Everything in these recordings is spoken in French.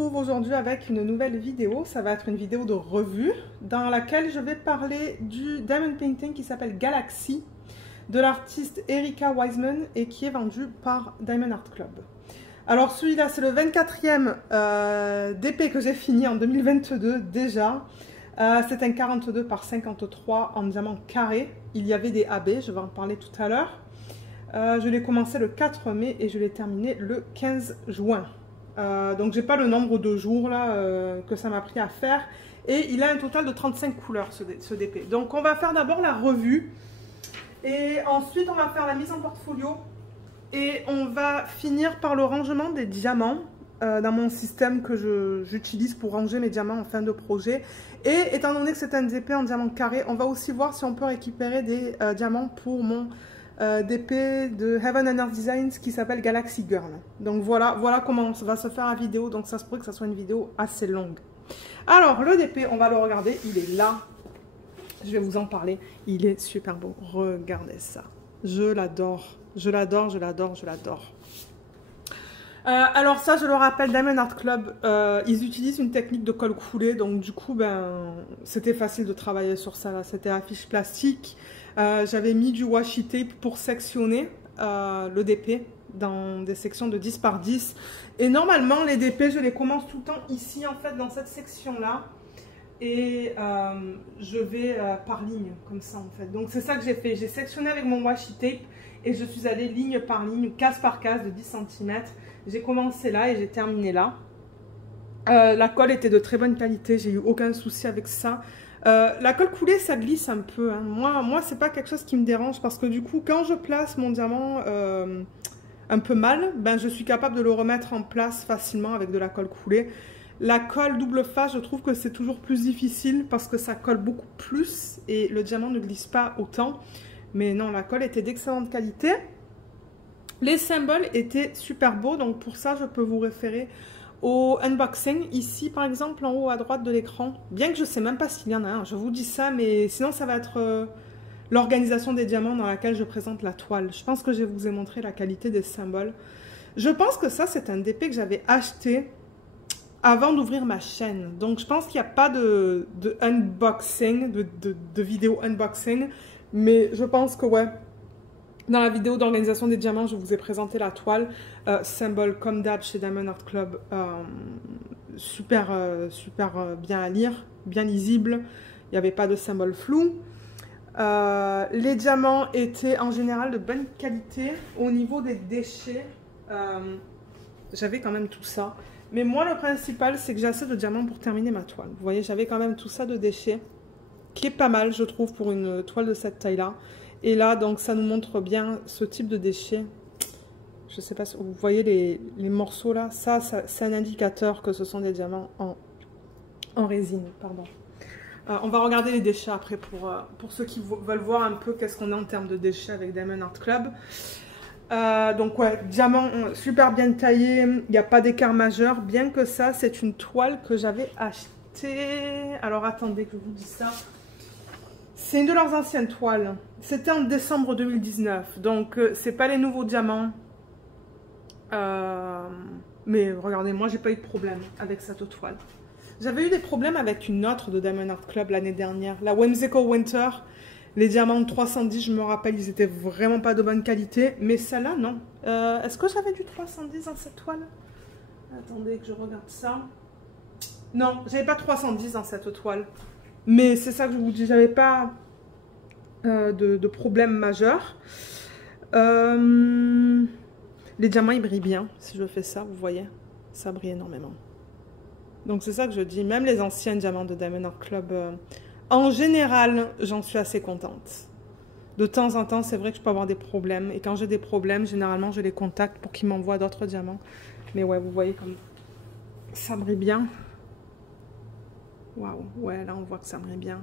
retrouve aujourd'hui avec une nouvelle vidéo. Ça va être une vidéo de revue dans laquelle je vais parler du diamond painting qui s'appelle Galaxy de l'artiste Erika Wiseman et qui est vendu par Diamond Art Club. Alors celui-là c'est le 24e DP que j'ai fini en 2022 déjà. C'est un 42 par 53 en diamant carré. Il y avait des AB, je vais en parler tout à l'heure. Je l'ai commencé le 4 mai et je l'ai terminé le 15 juin. Donc j'ai pas le nombre de jours là que ça m'a pris à faire. Et il a un total de 35 couleurs ce DP. Donc on va faire d'abord la revue. Et ensuite on va faire la mise en portfolio. Et on va finir par le rangement des diamants dans mon système que j'utilise pour ranger mes diamants en fin de projet. Et étant donné que c'est un DP en diamant carré, on va aussi voir si on peut récupérer des diamants pour mon DP de Heaven and Earth Designs qui s'appelle Galaxy Girl. Donc voilà comment va se faire la vidéo. Donc ça se pourrait que ça soit une vidéo assez longue. Alors le DP, on va le regarder. Il est là. Je vais vous en parler. Il est super beau. Regardez ça. Je l'adore. Je l'adore, je l'adore, je l'adore. Alors ça, je le rappelle, Diamond Art Club, ils utilisent une technique de colle coulée. Donc du coup, c'était facile de travailler sur ça. C'était affiche plastique. J'avais mis du washi tape pour sectionner le DP dans des sections de 10 par 10. Et normalement, les DP, je les commence tout le temps ici, en fait, dans cette section-là. Et je vais par ligne, comme ça, en fait. Donc, c'est ça que j'ai fait. J'ai sectionné avec mon washi tape et je suis allée ligne par ligne, case par case de 10 cm. J'ai commencé là et j'ai terminé là. La colle était de très bonne qualité. J'ai eu aucun souci avec ça. La colle coulée, ça glisse un peu. Hein. Moi c'est pas quelque chose qui me dérange parce que du coup, quand je place mon diamant un peu mal, je suis capable de le remettre en place facilement avec de la colle coulée. La colle double face, je trouve que c'est toujours plus difficile parce que ça colle beaucoup plus et le diamant ne glisse pas autant. Mais non, la colle était d'excellente qualité. Les symboles étaient super beaux, donc pour ça, je peux vous référer au unboxing, ici par exemple en haut à droite de l'écran, bien que je ne sais même pas s'il y en a un, je vous dis ça, mais sinon ça va être l'organisation des diamants dans laquelle je présente la toile. Je pense que je vous ai montré la qualité des symboles. Je pense que ça c'est un DP que j'avais acheté avant d'ouvrir ma chaîne, donc je pense qu'il n'y a pas de unboxing, de vidéo unboxing, mais je pense que ouais. Dans la vidéo d'organisation des diamants, je vous ai présenté la toile. Symbole comme d'hab chez Diamond Art Club. Super bien à lire, bien lisible. Il n'y avait pas de symbole flou. Les diamants étaient en général de bonne qualité. Au niveau des déchets, j'avais quand même tout ça. Mais moi, le principal, c'est que j'ai assez de diamants pour terminer ma toile. Vous voyez, j'avais quand même tout ça de déchets, qui est pas mal, je trouve, pour une toile de cette taille-là. Et là, donc, ça nous montre bien ce type de déchets. Je ne sais pas si vous voyez les morceaux là. Ça c'est un indicateur que ce sont des diamants en résine. Pardon. On va regarder les déchets après pour ceux qui veulent voir un peu qu'est-ce qu'on a en termes de déchets avec Diamond Art Club. Donc, ouais, diamant super bien taillé. Il n'y a pas d'écart majeur. Bien que ça, c'est une toile que j'avais achetée. Alors, attendez que je vous dise ça. C'est une de leurs anciennes toiles. C'était en décembre 2019. Donc, c'est pas les nouveaux diamants. Mais regardez, moi, j'ai pas eu de problème avec cette toile. J'avais eu des problèmes avec une autre de Diamond Art Club l'année dernière. La Whimsical Winter. Les diamants de 310, je me rappelle, ils étaient vraiment pas de bonne qualité. Mais celle-là, non. Est-ce que j'avais du 310 dans cette toile? Attendez que je regarde ça. Non, j'avais pas 310 dans cette toile. Mais c'est ça que je vous dis, j'avais pas de problème majeur. Les diamants, ils brillent bien. Si je fais ça, vous voyez, ça brille énormément. Donc c'est ça que je dis, même les anciens diamants de Diamond Art Club, en général, j'en suis assez contente. De temps en temps, c'est vrai que je peux avoir des problèmes. Et quand j'ai des problèmes, généralement, je les contacte pour qu'ils m'envoient d'autres diamants. Mais ouais, vous voyez comme ça brille bien. Waouh, ouais, là on voit que ça brille bien.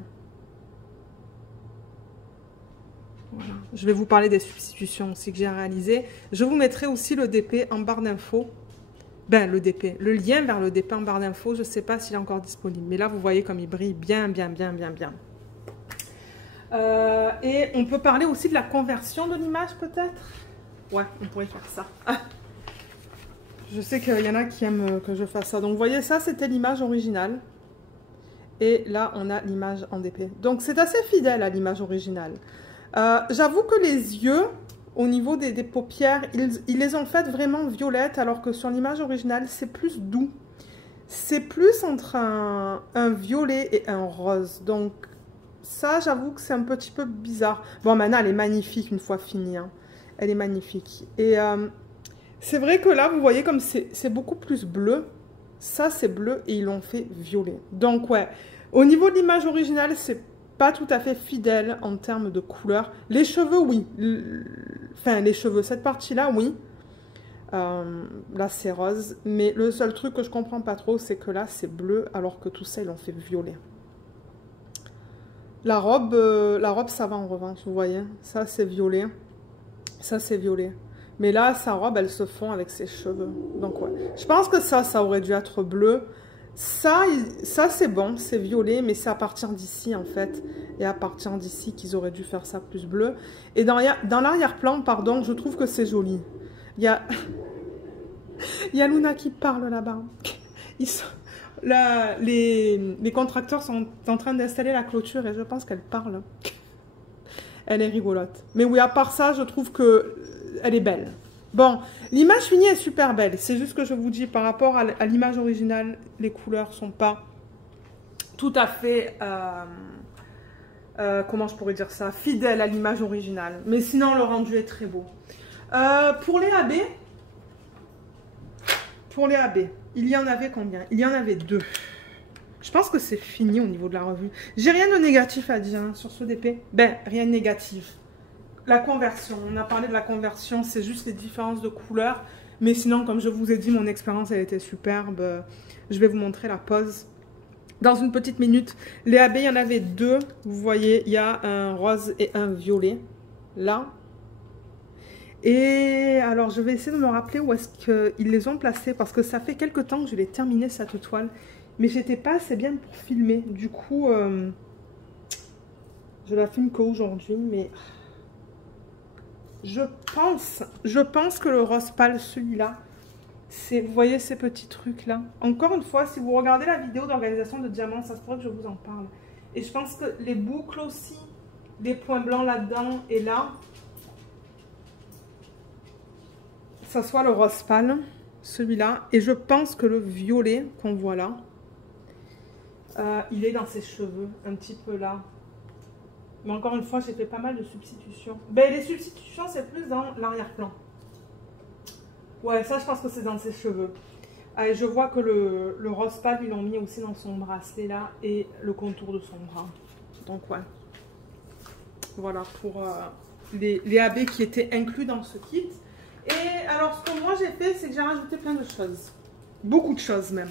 Voilà. Je vais vous parler des substitutions aussi que j'ai réalisées. Je vous mettrai aussi le DP en barre d'infos. Le DP, le lien vers le DP en barre d'infos, je ne sais pas s'il est encore disponible. Mais là, vous voyez comme il brille bien. Et on peut parler aussi de la conversion de l'image peut-être. Ouais, on pourrait faire ça. Je sais qu'il y en a qui aiment que je fasse ça. Donc, vous voyez, ça, c'était l'image originale. Et là, on a l'image en DP. Donc, c'est assez fidèle à l'image originale. J'avoue que les yeux, au niveau des paupières, ils les ont faites vraiment violettes, alors que sur l'image originale, c'est plus doux. C'est plus entre un violet et un rose. Donc, ça, j'avoue que c'est un petit peu bizarre. Bon, maintenant, elle est magnifique une fois finie. Hein. Elle est magnifique. Et c'est vrai que là, vous voyez comme c'est beaucoup plus bleu. Ça, c'est bleu et ils l'ont fait violet. Donc, ouais, au niveau de l'image originale, c'est pas tout à fait fidèle en termes de couleur. Les cheveux, oui. Enfin, les cheveux, cette partie-là, oui. Là, c'est rose. Mais le seul truc que je comprends pas trop, c'est que là, c'est bleu, alors que tout ça, ils l'ont fait violet. La robe, ça va en revanche, vous voyez. Ça, c'est violet. Ça, c'est violet. Mais là, sa robe, elle se fond avec ses cheveux. Donc, ouais. Je pense que ça aurait dû être bleu. Ça c'est bon, c'est violet, mais c'est à partir d'ici, en fait. Et à partir d'ici qu'ils auraient dû faire ça plus bleu. Et dans l'arrière-plan, pardon, je trouve que c'est joli. Il y a Luna qui parle là-bas. Les contracteurs sont en train d'installer la clôture et je pense qu'elle parle. Elle est rigolote. Mais oui, à part ça, je trouve que elle est belle. Bon, l'image finie est super belle. C'est juste que je vous dis, par rapport à l'image originale, les couleurs sont pas tout à fait, comment je pourrais dire ça, fidèles à l'image originale. Mais sinon, le rendu est très beau. Pour les AB, il y en avait combien? Il y en avait 2. Je pense que c'est fini au niveau de la revue. J'ai rien de négatif à dire hein, sur ce DP. Ben, rien de négatif. La conversion, on a parlé de la conversion, c'est juste les différences de couleurs. Mais sinon, comme je vous ai dit, mon expérience, elle était superbe. Je vais vous montrer la pose. Dans une petite minute, les AB, il y en avait 2. Vous voyez, il y a un rose et un violet. Là. Et alors, je vais essayer de me rappeler où est-ce qu'ils les ont placés. Parce que ça fait quelques temps que je l'ai terminé, cette toile. Mais j'étais pas assez bien pour filmer. Du coup, je la filme qu'aujourd'hui. Mais je pense que le rose pâle, celui-là, c'est, vous voyez ces petits trucs-là. Encore une fois, si vous regardez la vidéo d'organisation de diamants, ça se pourrait que je vous en parle. Et je pense que les boucles aussi, les points blancs là-dedans et là, ça soit le rose pâle, celui-là. Et je pense que le violet qu'on voit là, il est dans ses cheveux, un petit peu là. Mais encore une fois, j'ai fait pas mal de substitutions. Ben, les substitutions, c'est plus dans l'arrière-plan. Ouais, ça, je pense que c'est dans ses cheveux. Et je vois que le rose pâle, ils l'ont mis aussi dans son bracelet là et le contour de son bras. Donc, ouais. Voilà pour les AB qui étaient inclus dans ce kit. Et alors, ce que moi j'ai fait, c'est que j'ai rajouté plein de choses. Beaucoup de choses même.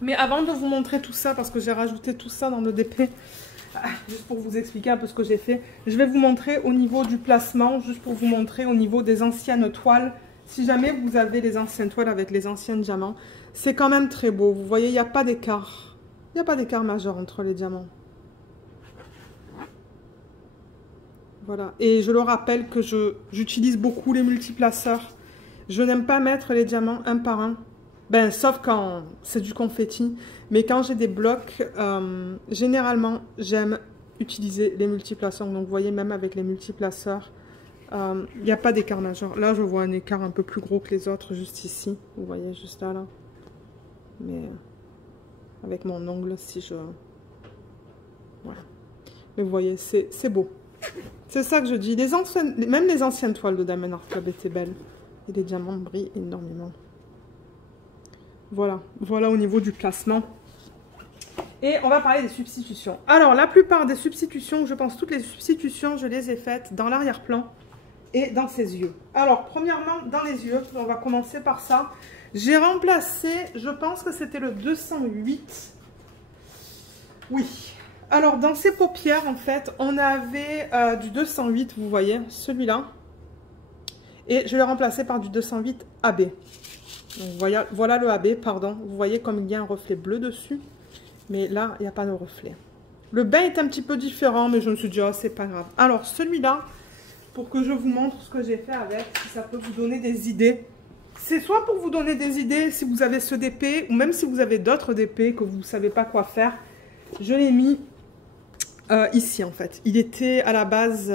Mais avant de vous montrer tout ça, parce que j'ai rajouté tout ça dans le DP, juste pour vous expliquer un peu ce que j'ai fait, je vais vous montrer au niveau du placement, juste pour vous montrer au niveau des anciennes toiles. Si jamais vous avez les anciennes toiles avec les anciens diamants, c'est quand même très beau. Vous voyez, il n'y a pas d'écart. Il n'y a pas d'écart majeur entre les diamants. Voilà. Et je le rappelle que j'utilise beaucoup les multiplaceurs. Je n'aime pas mettre les diamants un par un. Ben, sauf quand c'est du confetti. Mais quand j'ai des blocs, généralement, j'aime utiliser les multiplaceurs. Donc, vous voyez, même avec les multiplaceurs, il n'y a pas d'écart majeur. Là, je vois un écart un peu plus gros que les autres, juste ici. Vous voyez, juste là, là. Mais avec mon ongle, si je... Voilà. Mais vous voyez, c'est beau. C'est ça que je dis. Même les anciennes toiles de Diamond Art Club étaient belles. Et les diamants brillent énormément. Voilà. Voilà au niveau du placement. Et on va parler des substitutions. Alors, la plupart des substitutions, je pense toutes les substitutions, je les ai faites dans l'arrière-plan et dans ses yeux. Alors, premièrement, dans les yeux, on va commencer par ça. J'ai remplacé, je pense que c'était le 208. Oui. Alors, dans ces paupières, en fait, on avait du 208, vous voyez, celui-là. Et je l'ai remplacé par du 208 AB. Donc, voilà le AB, pardon. Vous voyez comme il y a un reflet bleu dessus. Mais là, il n'y a pas de reflet. Le bain est un petit peu différent, mais je me suis dit, oh, c'est pas grave. Alors, celui-là, pour que je vous montre ce que j'ai fait avec, si ça peut vous donner des idées. C'est soit pour vous donner des idées si vous avez ce DP, ou même si vous avez d'autres DP que vous ne savez pas quoi faire. Je l'ai mis ici en fait. Il était à la base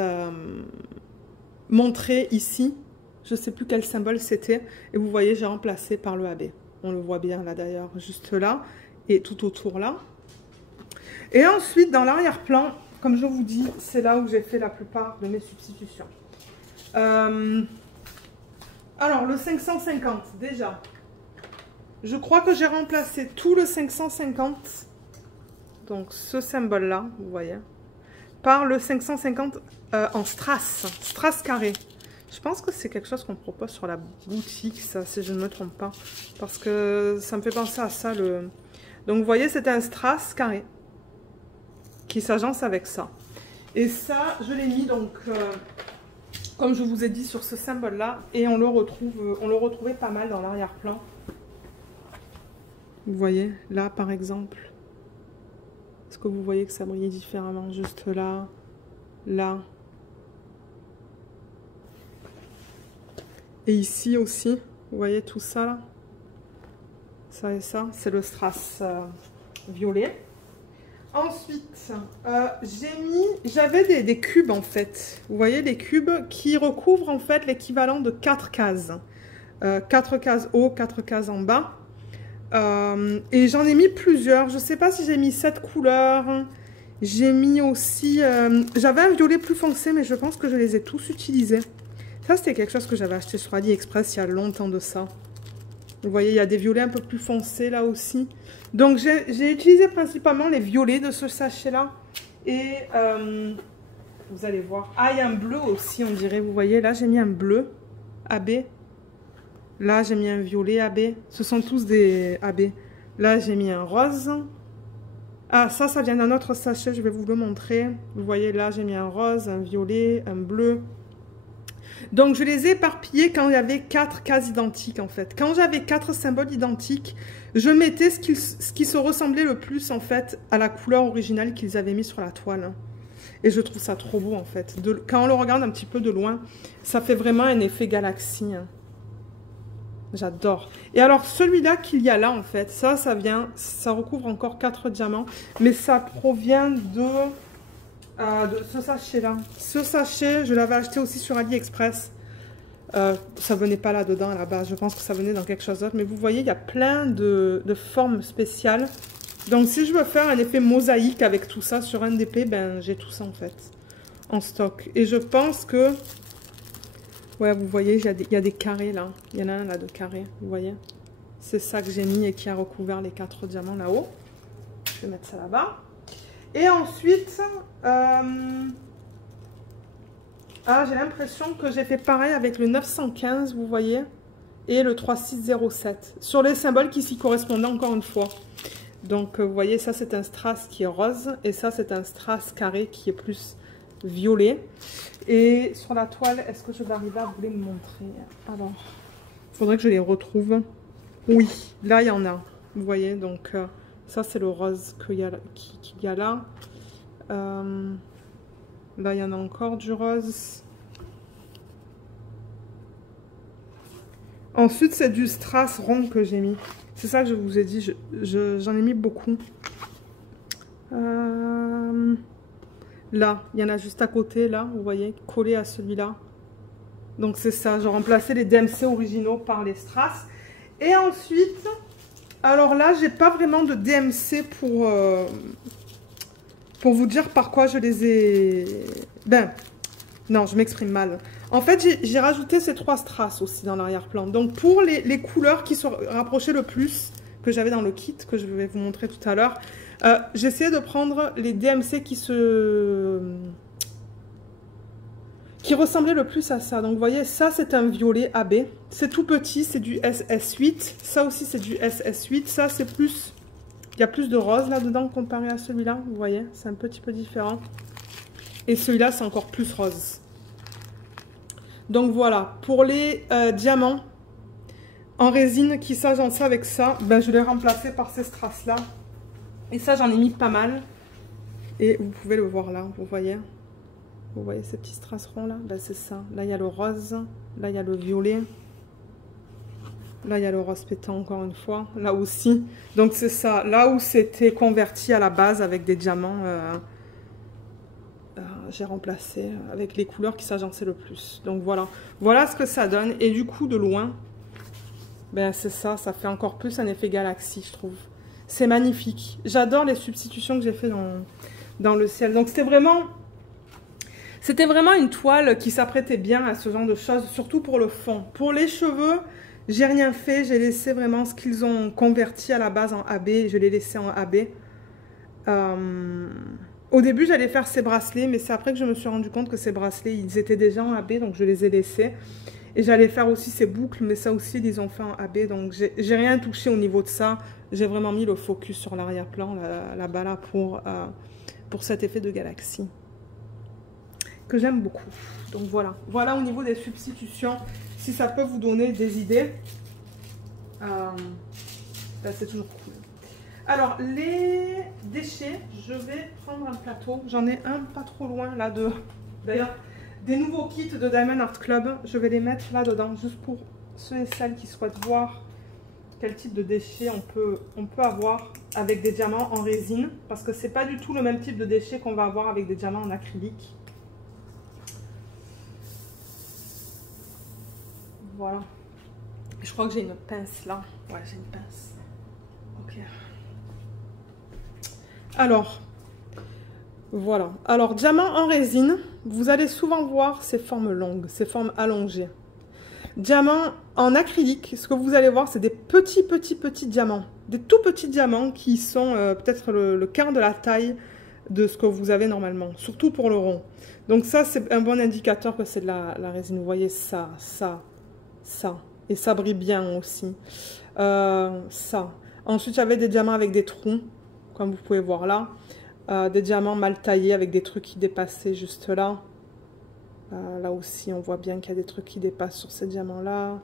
montré ici. Je ne sais plus quel symbole c'était. Et vous voyez, j'ai remplacé par le AB. On le voit bien là d'ailleurs, juste là. Et tout autour là. Et ensuite, dans l'arrière-plan, comme je vous dis, c'est là où j'ai fait la plupart de mes substitutions. Alors, le 550, déjà. Je crois que j'ai remplacé tout le 550, donc ce symbole-là, vous voyez, par le 550 en strass carré. Je pense que c'est quelque chose qu'on propose sur la boutique, ça, si je ne me trompe pas. Parce que ça me fait penser à ça. Donc, vous voyez, c'est un strass carré qui s'agence avec ça. Et ça, je l'ai mis, donc, comme je vous ai dit, sur ce symbole-là. Et on le retrouvait pas mal dans l'arrière-plan. Vous voyez, là, par exemple. Est-ce que vous voyez que ça brillait différemment? Juste là, là. Et ici aussi, vous voyez tout ça là, ça et ça, c'est le strass violet. Ensuite, j'avais des cubes en fait. Vous voyez des cubes qui recouvrent en fait l'équivalent de 4 cases. 4 cases haut, 4 cases en bas. Et j'en ai mis plusieurs. Je ne sais pas si j'ai mis 7 couleurs. J'ai mis aussi... j'avais un violet plus foncé, mais je pense que je les ai tous utilisés. Ça, c'était quelque chose que j'avais acheté sur AliExpress il y a longtemps de ça. Vous voyez, il y a des violets un peu plus foncés là aussi. Donc, j'ai utilisé principalement les violets de ce sachet-là. Et vous allez voir. Ah, il y a un bleu aussi, on dirait. Vous voyez, là, j'ai mis un bleu AB. Là, j'ai mis un violet AB. Ce sont tous des AB. Là, j'ai mis un rose. Ah, ça vient d'un autre sachet. Je vais vous le montrer. Vous voyez, là, j'ai mis un rose, un violet, un bleu. Donc, je les ai éparpillés quand il y avait 4 cases identiques, en fait. Quand j'avais 4 symboles identiques, je mettais ce qui se ressemblait le plus, en fait, à la couleur originale qu'ils avaient mis sur la toile. Et je trouve ça trop beau, en fait. Quand on le regarde un petit peu de loin, ça fait vraiment un effet galaxie. J'adore. Et alors, celui-là qu'il y a là, en fait, ça recouvre encore 4 diamants. Mais ça provient de ce sachet-là. Ce sachet, je l'avais acheté aussi sur AliExpress. Ça venait pas là-dedans à la base. Je pense que ça venait dans quelque chose d'autre. Mais vous voyez, il y a plein de formes spéciales. Donc, si je veux faire un effet mosaïque avec tout ça sur un DP, ben, j'ai tout ça en fait en stock. Et je pense que... Ouais, vous voyez, il y a des carrés là. Il y en a un là de carré, vous voyez. C'est ça que j'ai mis et qui a recouvert les 4 diamants là-haut. Je vais mettre ça là-bas. Et ensuite, j'ai l'impression que j'ai fait pareil avec le 915, vous voyez, et le 3607. Sur les symboles qui s'y correspondaient encore une fois. Donc, vous voyez, ça c'est un strass qui est rose, et ça c'est un strass carré qui est plus violet. Et sur la toile, est-ce que je vais arriver à vous les montrer? Alors, il faudrait que je les retrouve. Oui, là il y en a, vous voyez, donc... ça, c'est le rose qu'il y a là. Là, il y en a encore du rose. Ensuite, c'est du strass rond que j'ai mis. C'est ça que je vous ai dit. J'en ai mis beaucoup. Là, il y en a juste à côté, là, vous voyez, collé à celui-là. Donc, c'est ça. J'ai remplacé les DMC originaux par les strass. Et ensuite... Alors là, j'ai pas vraiment de DMC pour vous dire par quoi je les ai... Ben, non, je m'exprime mal. En fait, j'ai rajouté ces 3 strass aussi dans l'arrière-plan. Donc, pour les couleurs qui se rapprochaient le plus que j'avais dans le kit, que je vais vous montrer tout à l'heure, j'ai essayé de prendre les DMC qui ressemblait le plus à ça. Donc, vous voyez, ça, c'est un violet AB. C'est tout petit, c'est du SS8. Ça aussi, c'est du SS8. Ça, c'est plus... Il y a plus de rose là-dedans comparé à celui-là. Vous voyez, c'est un petit peu différent. Et celui-là, c'est encore plus rose. Donc, voilà. Pour les diamants en résine qui s'agençaient avec ça, ben, je l'ai remplacé par ces strass-là. Et ça, j'en ai mis pas mal. Et vous pouvez le voir là, vous voyez. Vous voyez ces petits strass ronds là? Ben, c'est ça. Là, il y a le rose. Là, il y a le violet. Là, il y a le rose pétant encore une fois. Là aussi. Donc, c'est ça. Là où c'était converti à la base avec des diamants, j'ai remplacé avec les couleurs qui s'agençaient le plus. Donc, voilà. Voilà ce que ça donne. Et du coup, de loin, ben, c'est ça. Ça fait encore plus un effet galaxie, je trouve. C'est magnifique. J'adore les substitutions que j'ai fait dans le ciel. Donc, c'était vraiment une toile qui s'apprêtait bien à ce genre de choses, surtout pour le fond. Pour les cheveux... J'ai rien fait, j'ai laissé vraiment ce qu'ils ont converti à la base en AB, je l'ai laissé en AB. Au début, j'allais faire ces bracelets, mais c'est après que je me suis rendu compte que ces bracelets, ils étaient déjà en AB, donc je les ai laissés. Et j'allais faire aussi ces boucles, mais ça aussi, ils ont fait en AB, donc j'ai rien touché au niveau de ça. J'ai vraiment mis le focus sur l'arrière-plan, là-bas, là, pour cet effet de galaxie. Que j'aime beaucoup. Donc voilà. Voilà au niveau des substitutions. Si ça peut vous donner des idées, c'est toujours cool. Alors, les déchets, je vais prendre un plateau. J'en ai un pas trop loin là d'ailleurs, des nouveaux kits de Diamond Art Club. Je vais les mettre là-dedans, juste pour ceux et celles qui souhaitent voir quel type de déchets on peut avoir avec des diamants en résine. Parce que c'est pas du tout le même type de déchets qu'on va avoir avec des diamants en acrylique. Voilà. Je crois que j'ai une pince là. Ouais, j'ai une pince. Ok. Alors, voilà. Alors, diamant en résine, vous allez souvent voir ces formes longues, ces formes allongées. Diamant en acrylique, ce que vous allez voir, c'est des petits diamants. Des tout petits diamants qui sont peut-être le quart de la taille de ce que vous avez normalement. Surtout pour le rond. Donc ça, c'est un bon indicateur que c'est de la résine. Vous voyez ça. Et ça brille bien aussi. Ça. Ensuite, j'avais des diamants avec des trous, comme vous pouvez voir là. Des diamants mal taillés avec des trucs qui dépassaient juste là. Là aussi, on voit bien qu'il y a des trucs qui dépassent sur ces diamants-là.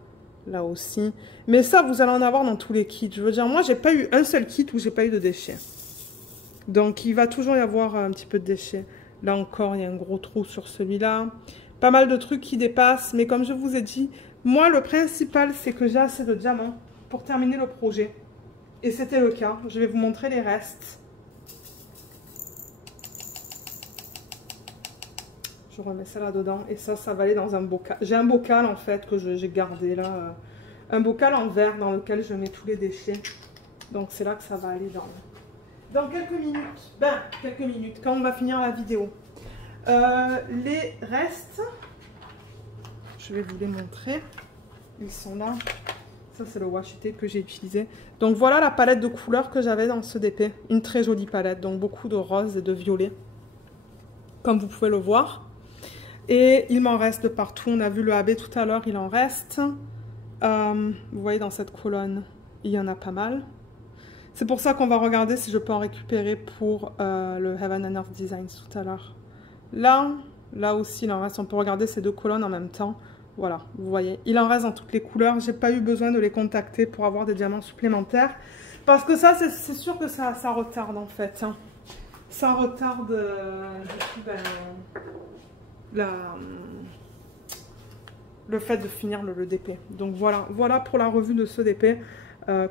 Là aussi. Mais ça, vous allez en avoir dans tous les kits. Je veux dire, moi, j'ai pas eu un seul kit où j'ai pas eu de déchets. Donc, il va toujours y avoir un petit peu de déchets. Là encore, il y a un gros trou sur celui-là. Pas mal de trucs qui dépassent. Mais comme je vous ai dit, moi, le principal, c'est que j'ai assez de diamants pour terminer le projet. Et c'était le cas. Je vais vous montrer les restes. Je remets ça là-dedans. Et ça va aller dans un bocal. J'ai un bocal, en fait, que j'ai gardé là. Un bocal en verre dans lequel je mets tous les déchets. Donc, c'est là que ça va aller dans quelques minutes. Quelques minutes, quand on va finir la vidéo. Les restes, je vais vous les montrer. Ils sont là. Ça, c'est le washi tape que j'ai utilisé. Donc, voilà la palette de couleurs que j'avais dans ce DP. Une très jolie palette. Donc, beaucoup de rose et de violet. Comme vous pouvez le voir. Et il m'en reste de partout. On a vu le AB tout à l'heure. Il en reste. Vous voyez, dans cette colonne, il y en a pas mal. C'est pour ça qu'on va regarder si je peux en récupérer pour le Heaven and Earth Designs tout à l'heure. Là aussi, il en reste. On peut regarder ces deux colonnes en même temps. Voilà, vous voyez. Il en reste dans toutes les couleurs. J'ai pas eu besoin de les contacter pour avoir des diamants supplémentaires. Parce que ça, c'est sûr que ça retarde en fait. Hein. Ça retarde le fait de finir le DP. Donc voilà pour la revue de ce DP.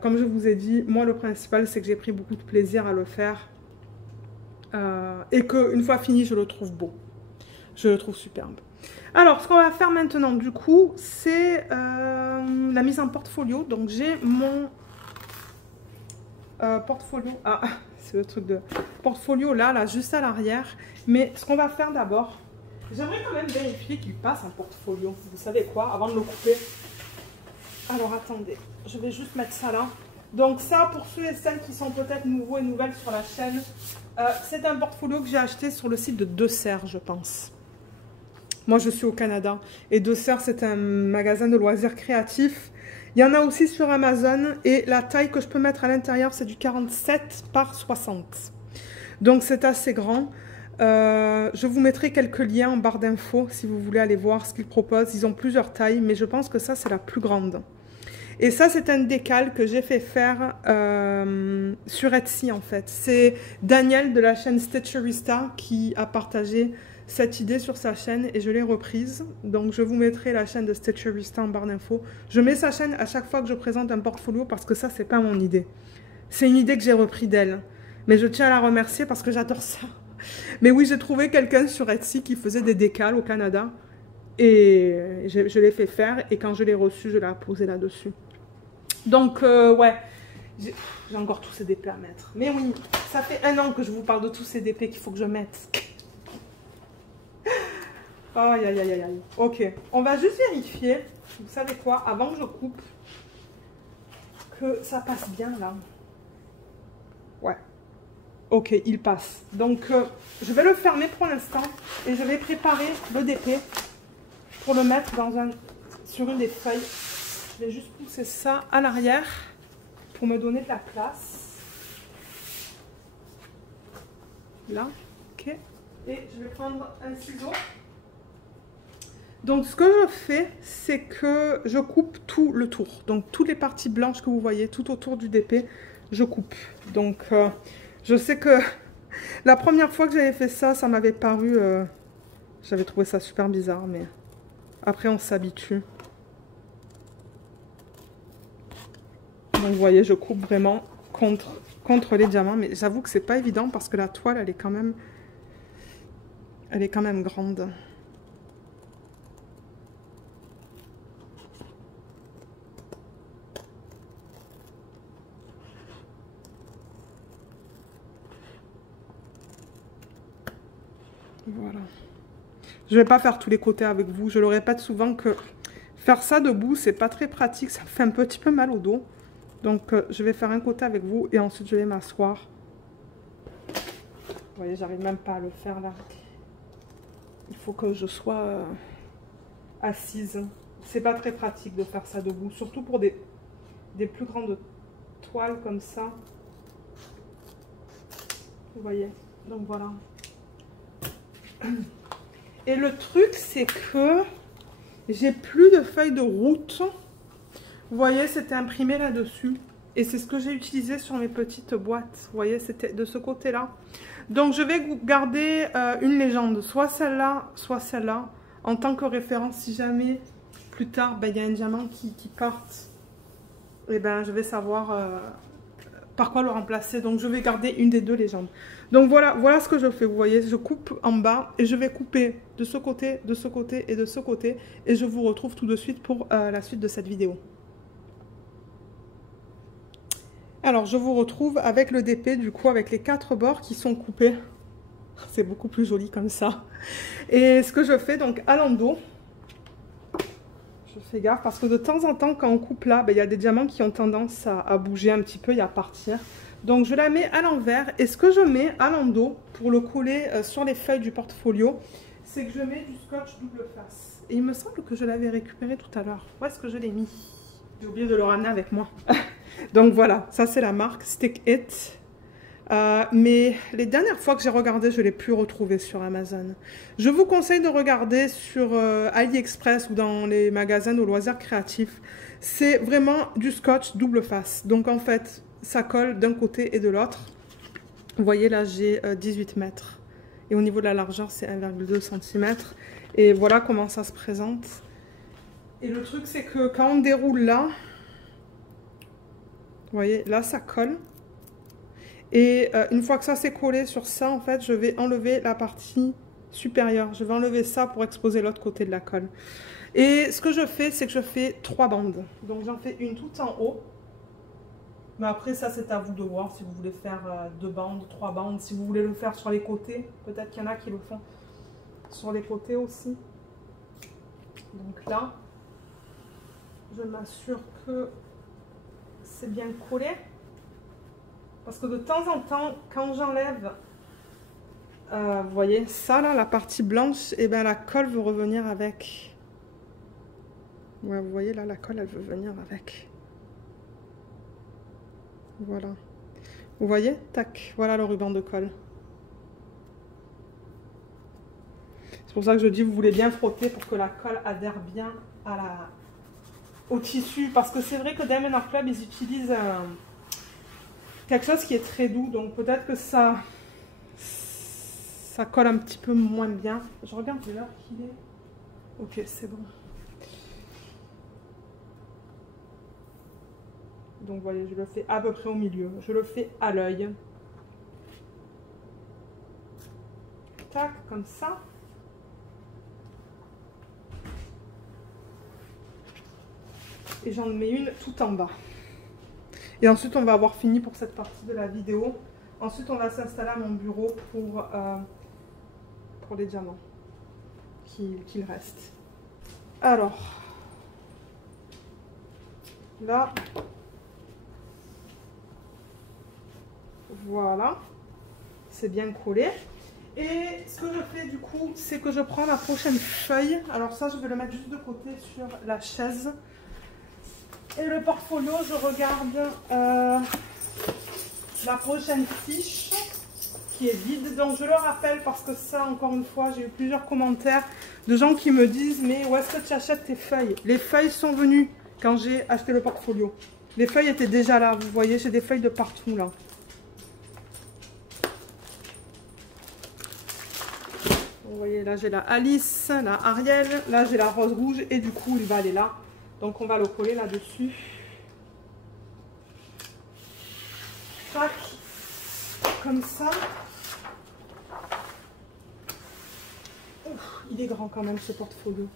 Comme je vous ai dit, moi le principal c'est que j'ai pris beaucoup de plaisir à le faire. Et qu'une fois fini, je le trouve beau. Je le trouve superbe. Alors, ce qu'on va faire maintenant, du coup, c'est la mise en portfolio. Donc, j'ai mon portfolio. Ah, c'est le truc de portfolio là, juste à l'arrière. Mais ce qu'on va faire d'abord, j'aimerais quand même vérifier qu'il passe en portfolio. Vous savez quoi, avant de le couper. Alors, attendez, je vais juste mettre ça là. Donc, ça, pour ceux et celles qui sont peut-être nouveaux et nouvelles sur la chaîne, c'est un portfolio que j'ai acheté sur le site de Dessert, je pense. Moi, je suis au Canada. Et Dessert, c'est un magasin de loisirs créatifs. Il y en a aussi sur Amazon. Et la taille que je peux mettre à l'intérieur, c'est du 47 par 60. Donc, c'est assez grand. Je vous mettrai quelques liens en barre d'infos si vous voulez aller voir ce qu'ils proposent. Ils ont plusieurs tailles, mais je pense que ça, c'est la plus grande. Et ça, c'est un décal que j'ai fait faire sur Etsy, en fait. C'est Daniel de la chaîne Stitcherista qui a partagé cette idée sur sa chaîne et je l'ai reprise. Donc je vous mettrai la chaîne de Stitcherista en barre d'infos. Je mets sa chaîne à chaque fois que je présente un portfolio parce que ça, c'est pas mon idée. C'est une idée que j'ai repris d'elle. Mais je tiens à la remercier parce que j'adore ça. Mais oui, j'ai trouvé quelqu'un sur Etsy qui faisait des décals au Canada. Et je l'ai fait faire. Et quand je l'ai reçu, je l'ai posé là-dessus. Donc, ouais. J'ai encore tous ces DP à mettre. Mais oui, ça fait 1 an que je vous parle de tous ces DP qu'il faut que je mette. Aïe, aïe, aïe, aïe. Ok, on va juste vérifier, vous savez quoi, avant que je coupe, que ça passe bien là. Ouais. Ok, il passe. Donc, je vais le fermer pour l'instant et je vais préparer le DP pour le mettre sur une des feuilles. Je vais juste pousser ça à l'arrière pour me donner de la place. Là, ok. Et je vais prendre un ciseau. Donc, ce que je fais, c'est que je coupe tout le tour. Donc, toutes les parties blanches que vous voyez, tout autour du DP, je coupe. Donc, je sais que la première fois que j'avais fait ça, ça m'avait paru... j'avais trouvé ça super bizarre, mais après, on s'habitue. Donc, vous voyez, je coupe vraiment contre les diamants. Mais j'avoue que c'est pas évident parce que la toile, elle est quand même grande. Voilà. Je vais pas faire tous les côtés avec vous. Je le répète souvent que faire ça debout, c'est pas très pratique. Ça me fait un petit peu mal au dos. Donc, je vais faire un côté avec vous et ensuite je vais m'asseoir. Vous voyez, j'arrive même pas à le faire là. Il faut que je sois assise. C'est pas très pratique de faire ça debout, surtout pour des plus grandes toiles comme ça. Vous voyez, donc voilà. Et le truc, c'est que j'ai plus de feuilles de route. Vous voyez, c'était imprimé là-dessus. Et c'est ce que j'ai utilisé sur mes petites boîtes. Vous voyez, c'était de ce côté-là. Donc, je vais garder une légende. Soit celle-là, en tant que référence. Si jamais, plus tard, il y a un diamant qui parte, et ben, je vais savoir par quoi le remplacer. Donc, je vais garder une des deux légendes. Donc, voilà ce que je fais. Vous voyez, je coupe en bas et je vais couper de ce côté, de ce côté et de ce côté. Et je vous retrouve tout de suite pour la suite de cette vidéo. Alors, je vous retrouve avec le DP, du coup, avec les 4 bords qui sont coupés. C'est beaucoup plus joli comme ça. Et ce que je fais, donc, à l'endos, je fais gaffe parce que de temps en temps, quand on coupe là, il y a des diamants qui ont tendance à bouger un petit peu et à partir. Donc, je la mets à l'envers. Et ce que je mets à l'endos, pour le coller sur les feuilles du portfolio, c'est que je mets du scotch double face. Et il me semble que je l'avais récupéré tout à l'heure. Où est-ce que je l'ai mis? J'ai oublié de le ramener avec moi. Donc voilà, ça c'est la marque Stick It. Mais les dernières fois que j'ai regardé, je ne l'ai plus retrouvé sur Amazon. Je vous conseille de regarder sur AliExpress ou dans les magasins de loisirs créatifs. C'est vraiment du scotch double face. Donc en fait, ça colle d'un côté et de l'autre. Vous voyez là, j'ai 18 mètres. Et au niveau de la largeur, c'est 1,2 cm. Et voilà comment ça se présente. Et le truc, c'est que quand on déroule là, vous voyez, là, ça colle. Et une fois que ça s'est collé sur ça, en fait, je vais enlever la partie supérieure. Je vais enlever ça pour exposer l'autre côté de la colle. Et ce que je fais, c'est que je fais 3 bandes. Donc, j'en fais une tout en haut. Mais après, ça, c'est à vous de voir si vous voulez faire 2 bandes, 3 bandes. Si vous voulez le faire sur les côtés, peut-être qu'il y en a qui le font sur les côtés aussi. Donc là, je m'assure que c'est bien collé. Parce que de temps en temps, quand j'enlève, vous voyez, ça là, la partie blanche, et bien la colle veut revenir avec. Ouais, vous voyez là, la colle, elle veut venir avec. Voilà. Vous voyez, tac, voilà le ruban de colle. C'est pour ça que je dis, vous voulez bien frotter pour que la colle adhère bien à au tissu. Parce que c'est vrai que Diamond Art Club, ils utilisent quelque chose qui est très doux. Donc peut-être que ça ça colle un petit peu moins bien. Je regarde l'heure qu'il est. Ok, c'est bon. Donc vous voyez, je le fais à peu près au milieu. Je le fais à l'œil. Tac, comme ça. Et j'en mets une tout en bas. Et ensuite, on va avoir fini pour cette partie de la vidéo. Ensuite, on va s'installer à mon bureau pour les diamants qu'il reste. Alors, là, voilà, c'est bien collé. Et ce que je fais du coup, c'est que je prends la prochaine feuille. Alors ça, je vais le mettre juste de côté sur la chaise. Et le portfolio, je regarde la prochaine fiche qui est vide. Donc je le rappelle parce que ça, encore une fois, j'ai eu plusieurs commentaires de gens qui me disent « Mais où est-ce que tu achètes tes feuilles ?» Les feuilles sont venues quand j'ai acheté le portfolio. Les feuilles étaient déjà là, vous voyez, j'ai des feuilles de partout là. Vous voyez, là j'ai la Alice, la Ariel, là j'ai la rose rouge et du coup il va aller là. Donc on va le coller là-dessus. Tac, comme ça. Ouf, il est grand quand même ce portfolio.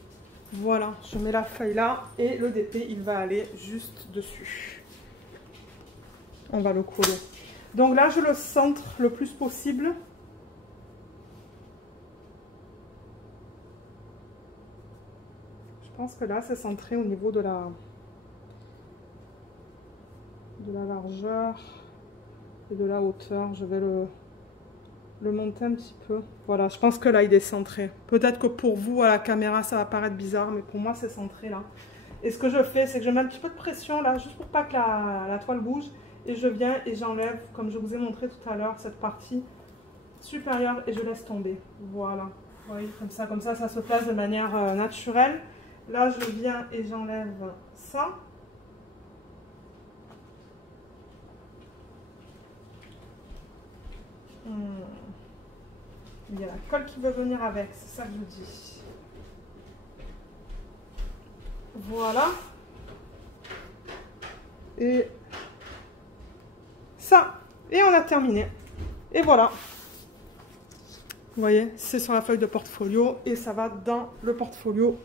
Voilà, je mets la feuille là et le DP il va aller juste dessus. On va le coller. Donc là je le centre le plus possible. Je pense que là c'est centré au niveau de la largeur et de la hauteur. Je vais le monter un petit peu. Voilà, je pense que là il est centré. Peut-être que pour vous à la caméra ça va paraître bizarre, mais pour moi c'est centré là. Et ce que je fais, c'est que je mets un petit peu de pression là, juste pour pas que la toile bouge. Et je viens et j'enlève, comme je vous ai montré tout à l'heure, cette partie supérieure et je laisse tomber. Voilà, vous voyez, comme ça se place de manière naturelle. Là, je viens et j'enlève ça. Il y a la colle qui veut venir avec, c'est ça que je dis. Voilà. Et ça. Et on a terminé. Et voilà. Vous voyez, c'est sur la feuille de portfolio et ça va dans le portfolio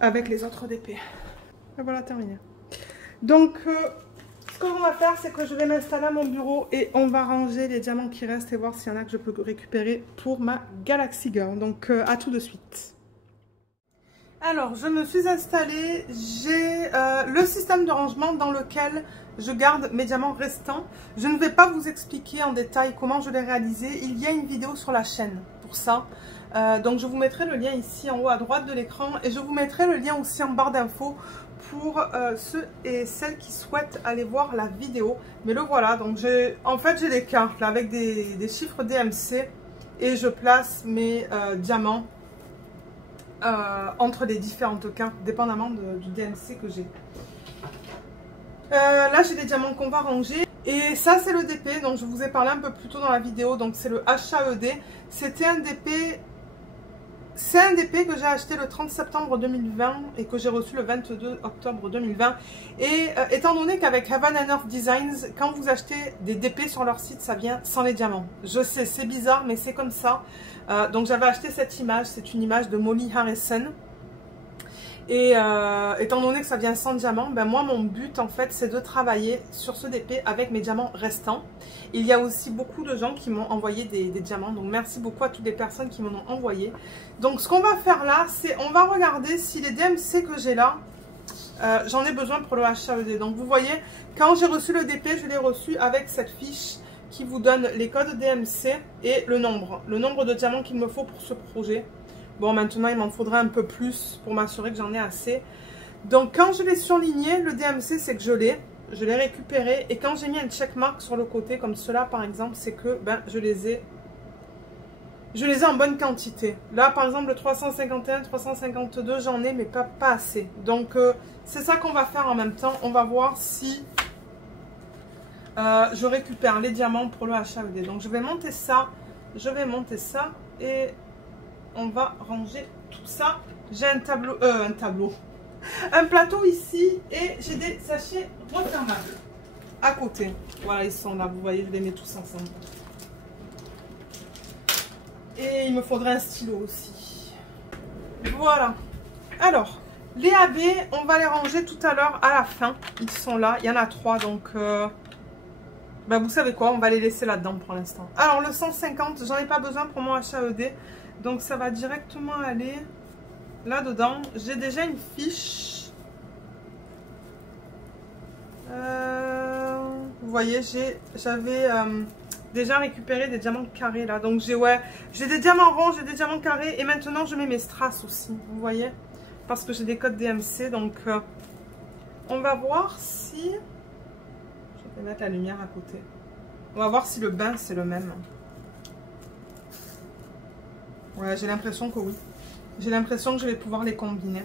avec les autres DP. Et voilà, terminé. Donc, ce qu'on va faire, c'est que je vais m'installer à mon bureau et on va ranger les diamants qui restent et voir s'il y en a que je peux récupérer pour ma Galaxy Girl. Donc, à tout de suite. Alors, je me suis installée. J'ai le système de rangement dans lequel je garde mes diamants restants. Je ne vais pas vous expliquer en détail comment je l'ai réalisé. Il y a une vidéo sur la chaîne pour ça. Donc je vous mettrai le lien ici en haut à droite de l'écran et je vous mettrai le lien aussi en barre d'infos pour ceux et celles qui souhaitent aller voir la vidéo. Mais le voilà, donc en fait j'ai des cartes là, avec des chiffres DMC et je place mes diamants entre les différentes cartes dépendamment du DMC que j'ai. Là j'ai des diamants qu'on va ranger. Et ça c'est le DP dont je vous ai parlé un peu plus tôt dans la vidéo, donc c'est le HAED. C'était un DP, c'est un DP que j'ai acheté le 30 septembre 2020 et que j'ai reçu le 22 octobre 2020. Et étant donné qu'avec Heaven and Earth Designs, quand vous achetez des DP sur leur site, ça vient sans les diamants. Je sais, c'est bizarre, mais c'est comme ça. Donc j'avais acheté cette image, c'est une image de Molly Harrison. Et étant donné que ça vient sans diamant, ben moi mon but en fait c'est de travailler sur ce DP avec mes diamants restants. Il y a aussi beaucoup de gens qui m'ont envoyé des diamants, donc merci beaucoup à toutes les personnes qui m'en ont envoyé. Donc ce qu'on va faire là, c'est on va regarder si les DMC que j'ai là, j'en ai besoin pour le HAED. Donc vous voyez, quand j'ai reçu le DP, je l'ai reçu avec cette fiche qui vous donne les codes DMC et le nombre de diamants qu'il me faut pour ce projet. Bon, maintenant, il m'en faudra un peu plus pour m'assurer que j'en ai assez. Donc, quand je l'ai surligné, le DMC, c'est que je l'ai récupéré. Et quand j'ai mis un checkmark sur le côté, comme cela, par exemple, c'est que je les ai en bonne quantité. Là, par exemple, le 351, 352, j'en ai, mais pas assez. Donc, c'est ça qu'on va faire en même temps. On va voir si je récupère les diamants pour le HAED. Donc, je vais monter ça je vais monter ça et on va ranger tout ça. J'ai un tableau, un plateau ici et j'ai des sachets refermables à côté. Voilà, ils sont là, vous voyez, je les mets tous ensemble. Et il me faudrait un stylo aussi. Voilà. Alors, les AB, on va les ranger tout à l'heure à la fin. Ils sont là, il y en a 3, donc ben vous savez quoi, on va les laisser là-dedans pour l'instant. Alors, le 150, j'en ai pas besoin pour mon HAED. Donc, ça va directement aller là-dedans. J'ai déjà une fiche. Vous voyez, j'avais déjà récupéré des diamants carrés là. Donc, j'ai des diamants ronds, j'ai des diamants carrés. Et maintenant, je mets mes strass aussi, vous voyez. Parce que j'ai des codes DMC. Donc, on va voir si... Je vais mettre la lumière à côté. On va voir si le bain, c'est le même. Ouais, j'ai l'impression que oui. J'ai l'impression que je vais pouvoir les combiner.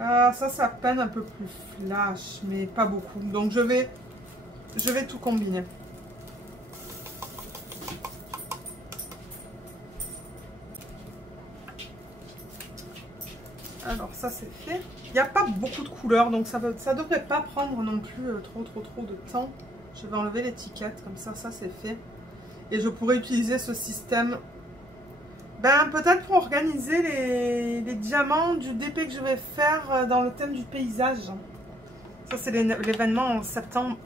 Ah, ça peine un peu plus flash, mais pas beaucoup. Donc, je vais tout combiner. Alors, ça, c'est fait. Il n'y a pas beaucoup de couleurs, donc ça devrait pas prendre non plus trop de temps. Je vais enlever l'étiquette, comme ça c'est fait. Et je pourrais utiliser ce système, ben, peut-être pour organiser les diamants du DP que je vais faire dans le thème du paysage. Ça, c'est l'événement en septembre.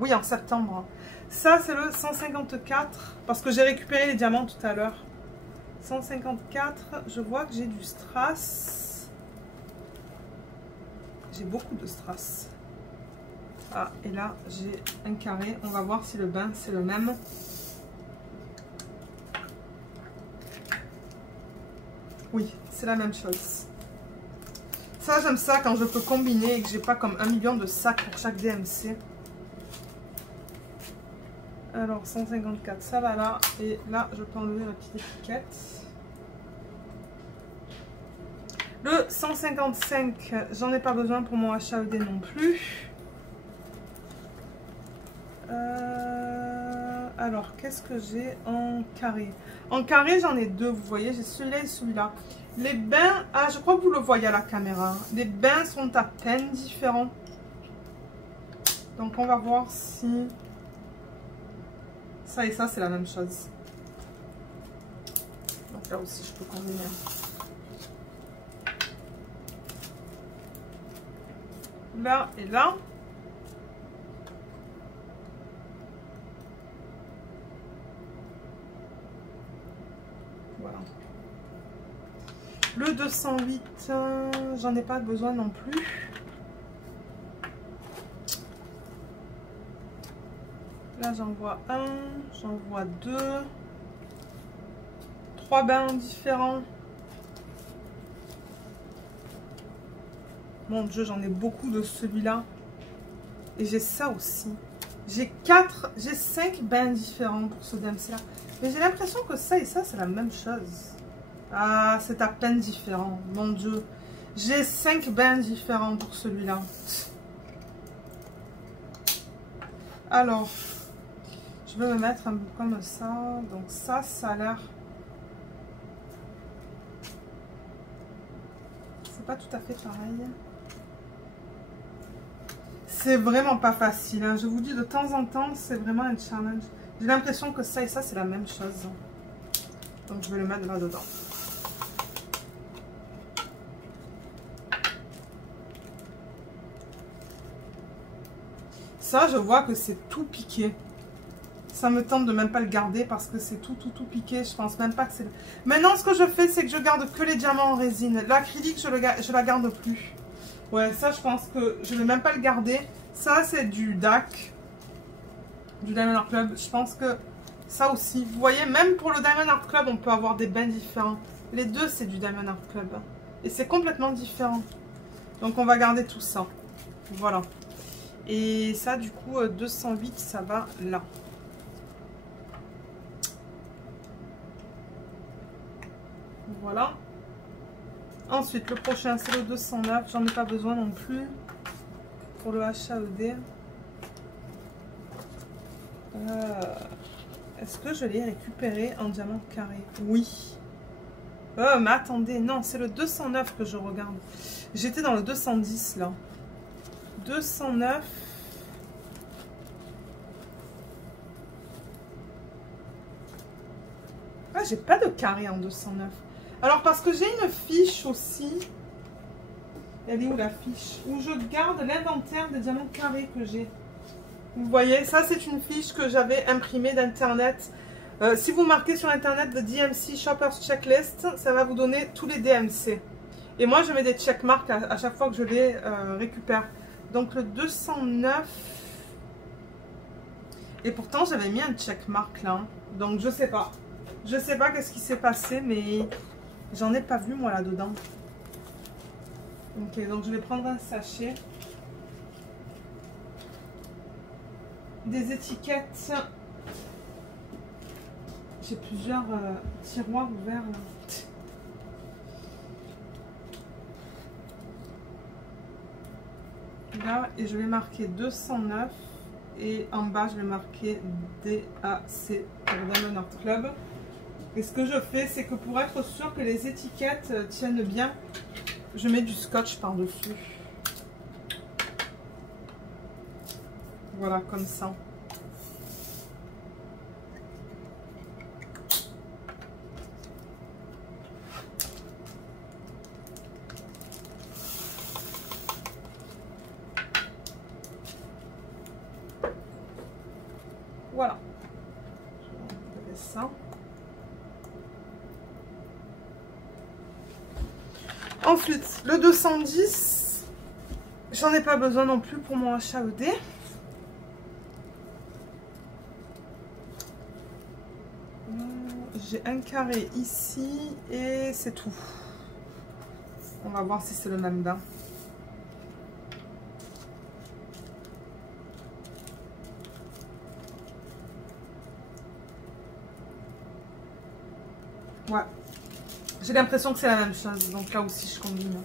Oui, en septembre. Ça, c'est le 154, parce que j'ai récupéré les diamants tout à l'heure. 154, je vois que j'ai du strass. J'ai beaucoup de strass. Ah, et là, j'ai un carré. On va voir si le bain, c'est le même. Oui, c'est la même chose. Ça, j'aime ça quand je peux combiner et que j'ai pas comme 1 million de sacs pour chaque DMC. Alors, 154, ça va là. Et là, je peux enlever la petite étiquette. Le 155, j'en ai pas besoin pour mon HAED non plus. Alors, qu'est-ce que j'ai en carré? En carré, j'en ai deux, vous voyez, j'ai celui-là et celui-là. Les bains, ah, je crois que vous le voyez à la caméra. Les bains sont à peine différents. Donc, on va voir si... Ça et ça, c'est la même chose. Donc là aussi, je peux combiner. Là et là. Voilà. Le 208, j'en ai pas besoin non plus. Là, j'en vois un, j'en vois deux. 3 bains différents. Mon Dieu, j'en ai beaucoup de celui-là. Et j'ai ça aussi. J'ai 5 bains différents pour ce DMC-là. Mais j'ai l'impression que ça et ça, c'est la même chose. Ah, c'est à peine différent. Mon Dieu. J'ai 5 bains différents pour celui-là. Alors, je vais me mettre un peu comme ça. Donc ça a l'air... C'est pas tout à fait pareil. C'est vraiment pas facile. Hein. Je vous dis, de temps en temps, c'est vraiment un challenge. J'ai l'impression que ça et ça, c'est la même chose. Donc, je vais le mettre là-dedans. Ça, je vois que c'est tout piqué. Ça me tente de même pas le garder parce que c'est tout piqué. Je pense même pas que c'est... Maintenant, ce que je fais, c'est que je garde que les diamants en résine. L'acrylique, je la garde plus. Ouais, ça, je pense que je vais même pas le garder. Ça, c'est du DAC. Du Diamond Art Club. Je pense que ça aussi. Vous voyez, même pour le Diamond Art Club, on peut avoir des bains différents. Les deux, c'est du Diamond Art Club. Et c'est complètement différent. Donc, on va garder tout ça. Voilà. Et ça, du coup, 208, ça va là. Voilà. Ensuite, le prochain, c'est le 209. J'en ai pas besoin non plus. pour le HAED. Est-ce que je l'ai récupéré en diamant carré? Oui. Mais attendez, non, c'est le 209 que je regarde. J'étais dans le 210 là. 209. Ah, j'ai pas de carré en 209. Alors, parce que j'ai une fiche aussi. Elle est où la fiche? Où je garde l'inventaire des diamants carrés que j'ai. Vous voyez, ça c'est une fiche que j'avais imprimée d'internet. Si vous marquez sur internet The DMC Shoppers Checklist, ça va vous donner tous les DMC. Et moi je mets des checkmarks à chaque fois que je les récupère. Donc le 209. Et pourtant j'avais mis un checkmark là. Donc je sais pas. Je sais pas qu'est-ce qui s'est passé, mais j'en ai pas vu moi là-dedans. Ok, donc je vais prendre un sachet. Des étiquettes. J'ai plusieurs tiroirs ouverts là. Là, et je vais marquer 209. Et en bas, je vais marquer DAC pour Diamond Art Club. Et ce que je fais, c'est que pour être sûr que les étiquettes tiennent bien, je mets du scotch par-dessus. Voilà, comme ça. Voilà. Je vais enlever ça. Ensuite, le 210, j'en ai pas besoin non plus pour mon HAED. J'ai un carré ici et c'est tout. On va voir si c'est le même bain. Ouais. J'ai l'impression que c'est la même chose. Donc là aussi, je combine.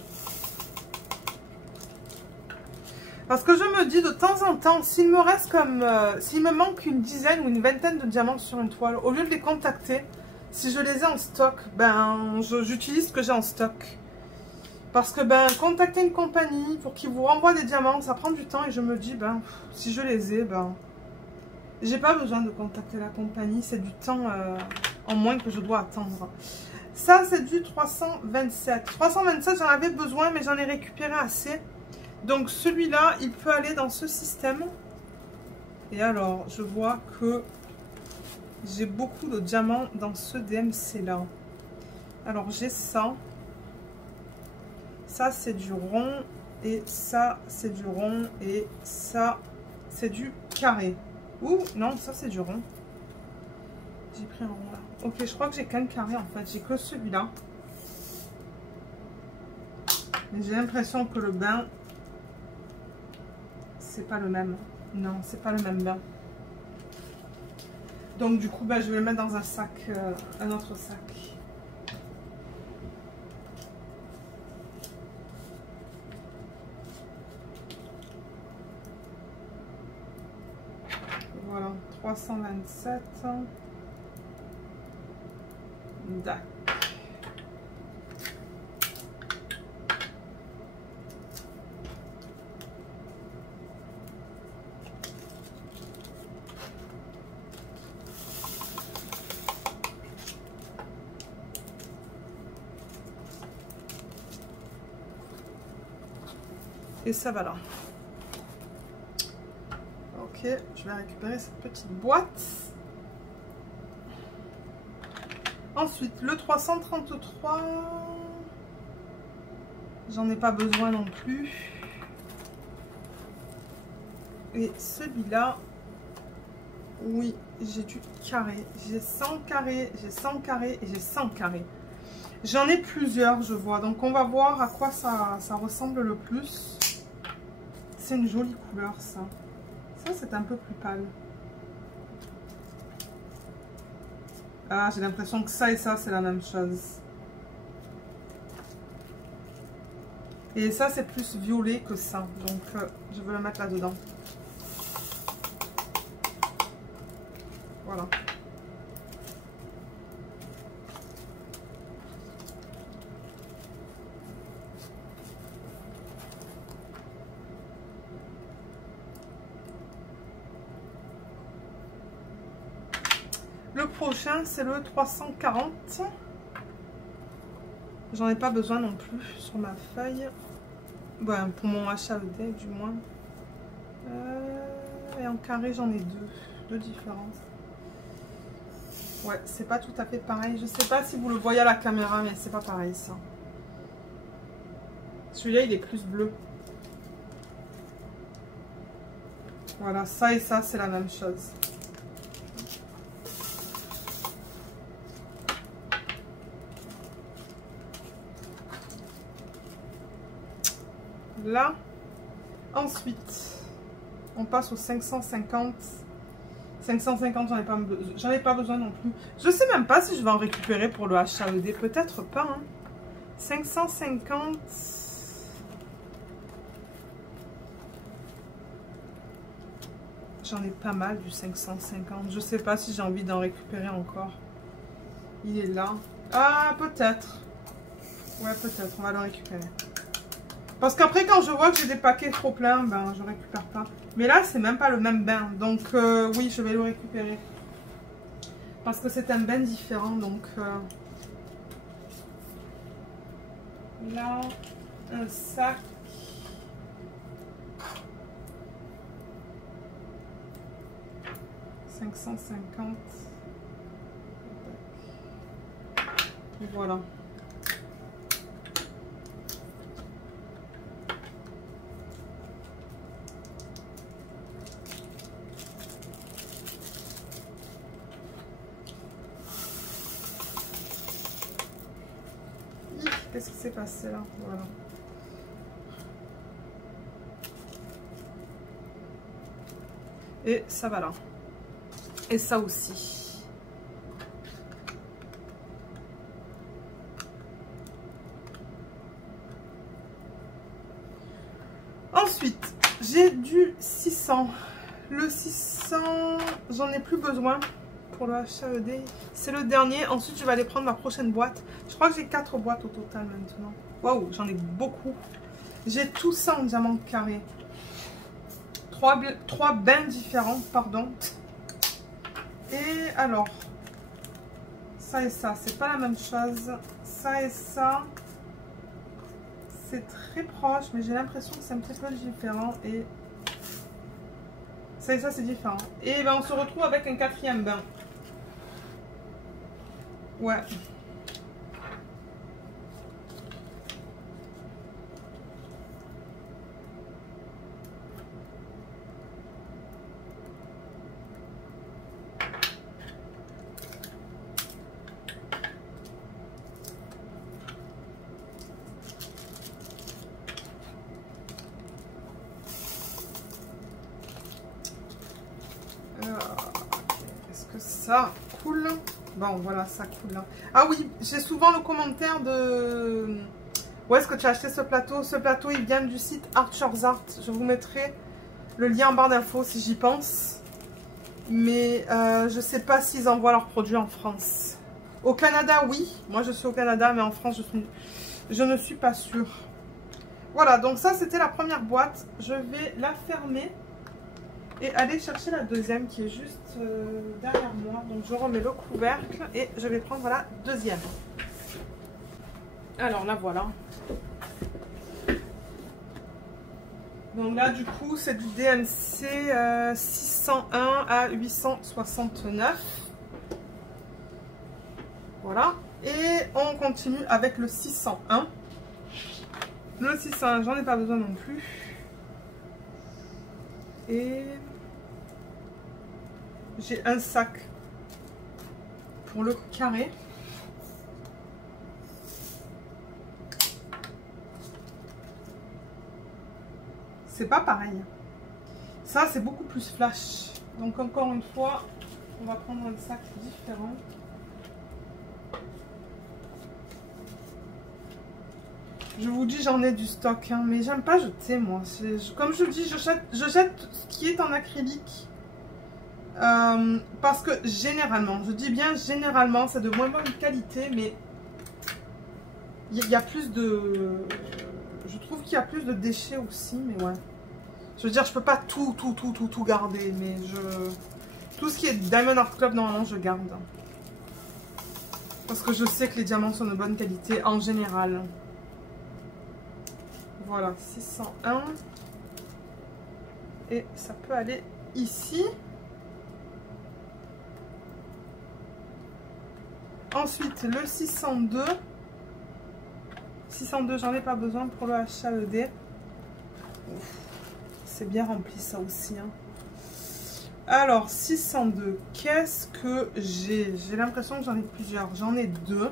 Parce que je me dis de temps en temps, s'il me reste comme... s'il me manque une dizaine ou une vingtaine de diamants sur une toile, au lieu de les contacter, si je les ai en stock, ben j'utilise ce que j'ai en stock. Parce que ben contacter une compagnie pour qu'ils vous renvoient des diamants, ça prend du temps. Et je me dis, ben si je les ai, ben j'ai pas besoin de contacter la compagnie. C'est du temps en moins que je dois attendre. Ça, c'est du 327. 327, j'en avais besoin, mais j'en ai récupéré assez. Donc, celui-là, il peut aller dans ce système. Et alors, je vois que j'ai beaucoup de diamants dans ce DMC-là. Alors, j'ai ça. Ça, c'est du rond. Et ça, c'est du rond. Et ça, c'est du carré. Ouh, non, ça, c'est du rond. J'ai pris un rond là. Ok, je crois que j'ai qu'un carré en fait. J'ai que celui-là. Mais j'ai l'impression que le bain, c'est pas le même. Non, c'est pas le même bain. Donc du coup, bah, je vais le mettre dans un sac, un autre sac. Voilà, 327. D'accord. Et ça va là. Ok, je vais récupérer cette petite boîte. Ensuite, le 333, j'en ai pas besoin non plus. Et celui-là, oui, j'ai du carré. J'ai 100 carrés, j'ai 100 carrés et j'ai 100 carrés. J'en ai plusieurs, je vois. Donc, on va voir à quoi ça ressemble le plus. C'est une jolie couleur, ça. Ça, c'est un peu plus pâle. Ah, j'ai l'impression que ça et ça, c'est la même chose. Et ça, c'est plus violet que ça. Donc, je veux le mettre là-dedans. Voilà. Le prochain, c'est le 340. J'en ai pas besoin non plus sur ma feuille. Bon, pour mon HAED du moins. Et en carré, j'en ai deux différents. Ouais, c'est pas tout à fait pareil. Je sais pas si vous le voyez à la caméra, mais c'est pas pareil ça. Celui-là, il est plus bleu. Voilà, ça et ça, c'est la même chose. Là, ensuite, on passe au 550. 550, j'en ai pas besoin non plus. Je sais même pas si je vais en récupérer pour le HAED. Peut-être pas. Hein. 550. J'en ai pas mal du 550. Je sais pas si j'ai envie d'en récupérer encore. Il est là. Ah, peut-être. Ouais, peut-être. On va le récupérer. Parce qu'après, quand je vois que j'ai des paquets trop pleins, ben, je récupère pas. Mais là, c'est même pas le même bain. Donc, oui, je vais le récupérer. Parce que c'est un bain différent. Donc, là, un sac. « 550. » Voilà. Qu'est-ce qui s'est passé là? Voilà. Et ça va là. Et ça aussi. Ensuite, j'ai du 600. Le 600, j'en ai plus besoin pour le HAED. C'est le dernier. Ensuite, je vais aller prendre ma prochaine boîte. Je crois que j'ai 4 boîtes au total maintenant. Waouh, j'en ai beaucoup. J'ai tout ça en diamant carré. 3 bains différents, pardon. Et alors, ça et ça, c'est pas la même chose. Ça et ça, c'est très proche, mais j'ai l'impression que c'est un petit peu différent. Et ça, c'est différent. Et ben, on se retrouve avec un 4e bain. Ouais. Est-ce que ça coule? Bon, voilà, ça coule. Ah oui, j'ai souvent le commentaire de... Où est-ce que tu as acheté ce plateau? Ce plateau, il vient du site Archer's Art. Je vous mettrai le lien en barre d'infos si j'y pense. Mais je ne sais pas s'ils envoient leurs produits en France. Au Canada, oui. Moi, je suis au Canada, mais en France, je ne suis pas sûre. Voilà, donc ça, c'était la première boîte. Je vais la fermer et aller chercher la deuxième qui est juste derrière moi. Donc, je remets le couvercle et je vais prendre la deuxième. Alors, la voilà. Donc là, du coup, c'est du DMC 601 à 869. Voilà. Et on continue avec le 601. Le 601, j'en ai pas besoin non plus. Et j'ai un sac pour le carré. C'est pas pareil. Ça, c'est beaucoup plus flash. Donc, encore une fois, on va prendre un sac différent. Je vous dis, j'en ai du stock, hein, mais j'aime pas jeter, moi. Comme je dis, je jette ce qui est en acrylique. Parce que généralement, je dis bien généralement, c'est de moins bonne qualité, mais il y a plus de... Je trouve qu'il y a plus de déchets aussi, mais ouais. Je veux dire, je peux pas tout garder, mais tout ce qui est Diamond Art Club, normalement, je garde. Parce que je sais que les diamants sont de bonne qualité en général. Voilà, 601. Et ça peut aller ici. Ensuite, le 602. 602, j'en ai pas besoin pour le HAED. C'est bien rempli ça aussi. Hein. Alors, 602, qu'est-ce que j'ai? J'ai l'impression que j'en ai plusieurs. J'en ai deux.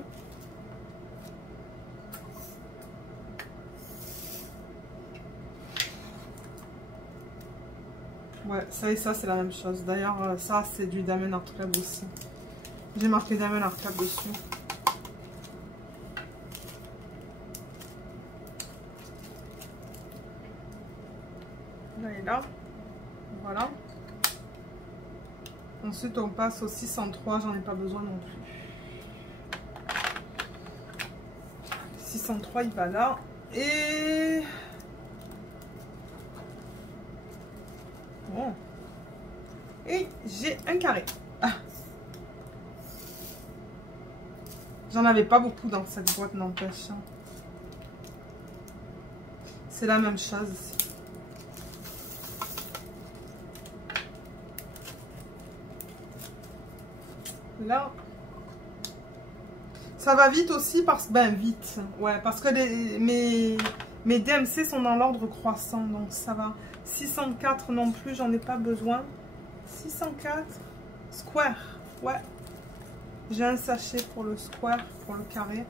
Ouais, ça et ça, c'est la même chose. D'ailleurs, ça, c'est du Diamond Art Club aussi. J'ai marqué Diamond Art Club dessus. Là et là. Voilà. Ensuite, on passe au 603. J'en ai pas besoin non plus. 603, il va là. Et... Bon. Et j'ai un carré. Ah. J'en avais pas beaucoup dans cette boîte, n'empêche. C'est la même chose. Là, ça va vite aussi parce vite, ouais, parce que mes DMC sont dans l'ordre croissant, donc ça va. 604 non plus, j'en ai pas besoin. 604 square, ouais. J'ai un sachet pour le square, pour le carré.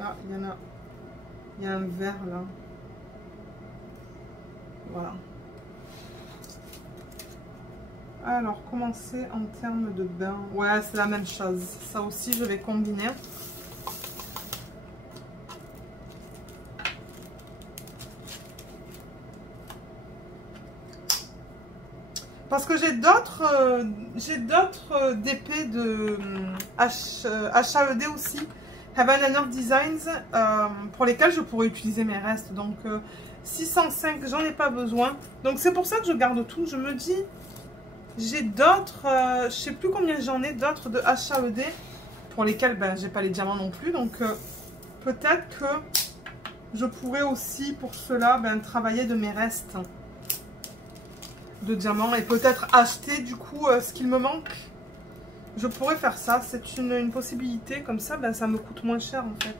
Ah, il y a un vert là. Voilà. Alors, commencer en termes de bain. Ouais, c'est la même chose. Ça aussi, je vais combiner. Parce que j'ai d'autres DP de HAED aussi. Heaven and Earth Designs. Pour lesquels je pourrais utiliser mes restes. Donc, 605, j'en ai pas besoin. Donc, c'est pour ça que je garde tout. Je me dis... J'ai d'autres, je sais plus combien j'en ai, d'autres de HAED pour lesquels j'ai pas les diamants non plus. Donc peut-être que je pourrais aussi pour cela travailler de mes restes de diamants et peut-être acheter du coup ce qu'il me manque. Je pourrais faire ça, c'est une possibilité. Comme ça, ça me coûte moins cher en fait.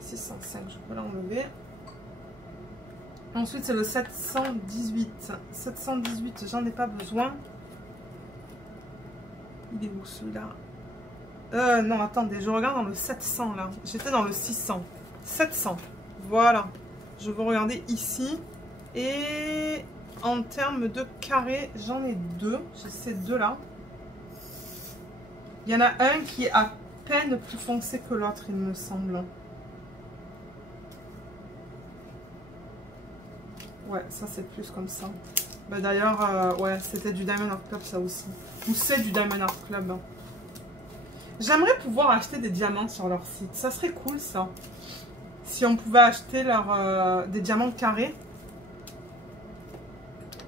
605, je peux l'enlever. Ensuite, c'est le 718. 718, j'en ai pas besoin. Il est où celui-là? Non, attendez, je regarde dans le 700 là. J'étais dans le 600. 700, voilà. Je veux regarder ici. Et en termes de carré, j'en ai deux. J'ai ces deux-là. Il y en a un qui est à peine plus foncé que l'autre, il me semble. Ouais, ça c'est plus comme ça. D'ailleurs, ouais, c'était du Diamond Art Club ça aussi. Ou c'est du Diamond Art Club. J'aimerais pouvoir acheter des diamants sur leur site. Ça serait cool ça. Si on pouvait acheter des diamants carrés.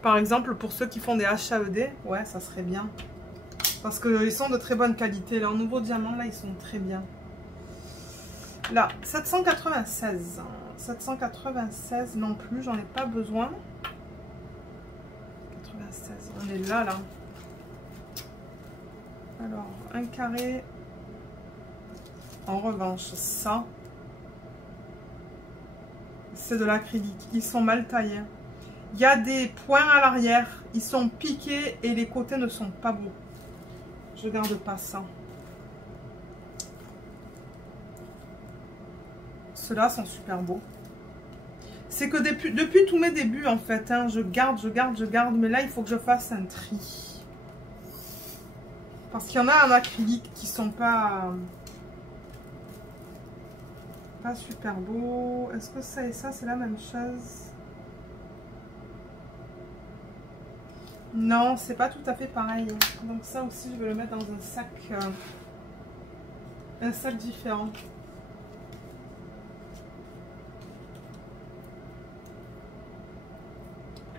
Par exemple, pour ceux qui font des HAED, ouais, ça serait bien. Parce qu'ils sont de très bonne qualité. Leurs nouveaux diamants, là, ils sont très bien. Là, 796. 796 non plus, j'en ai pas besoin. 96, on est là. Alors, un carré. En revanche, ça, c'est de l'acrylique. Ils sont mal taillés. Il y a des points à l'arrière. Ils sont piqués et les côtés ne sont pas beaux. Je garde pas ça. Ceux-là sont super beaux. C'est que depuis tous mes débuts, en fait, hein, je garde. Mais là, il faut que je fasse un tri. Parce qu'il y en a en acrylique qui sont pas... pas super beau. Est-ce que ça et ça, c'est la même chose? Non, c'est pas tout à fait pareil. Donc ça aussi, je vais le mettre dans un sac différent.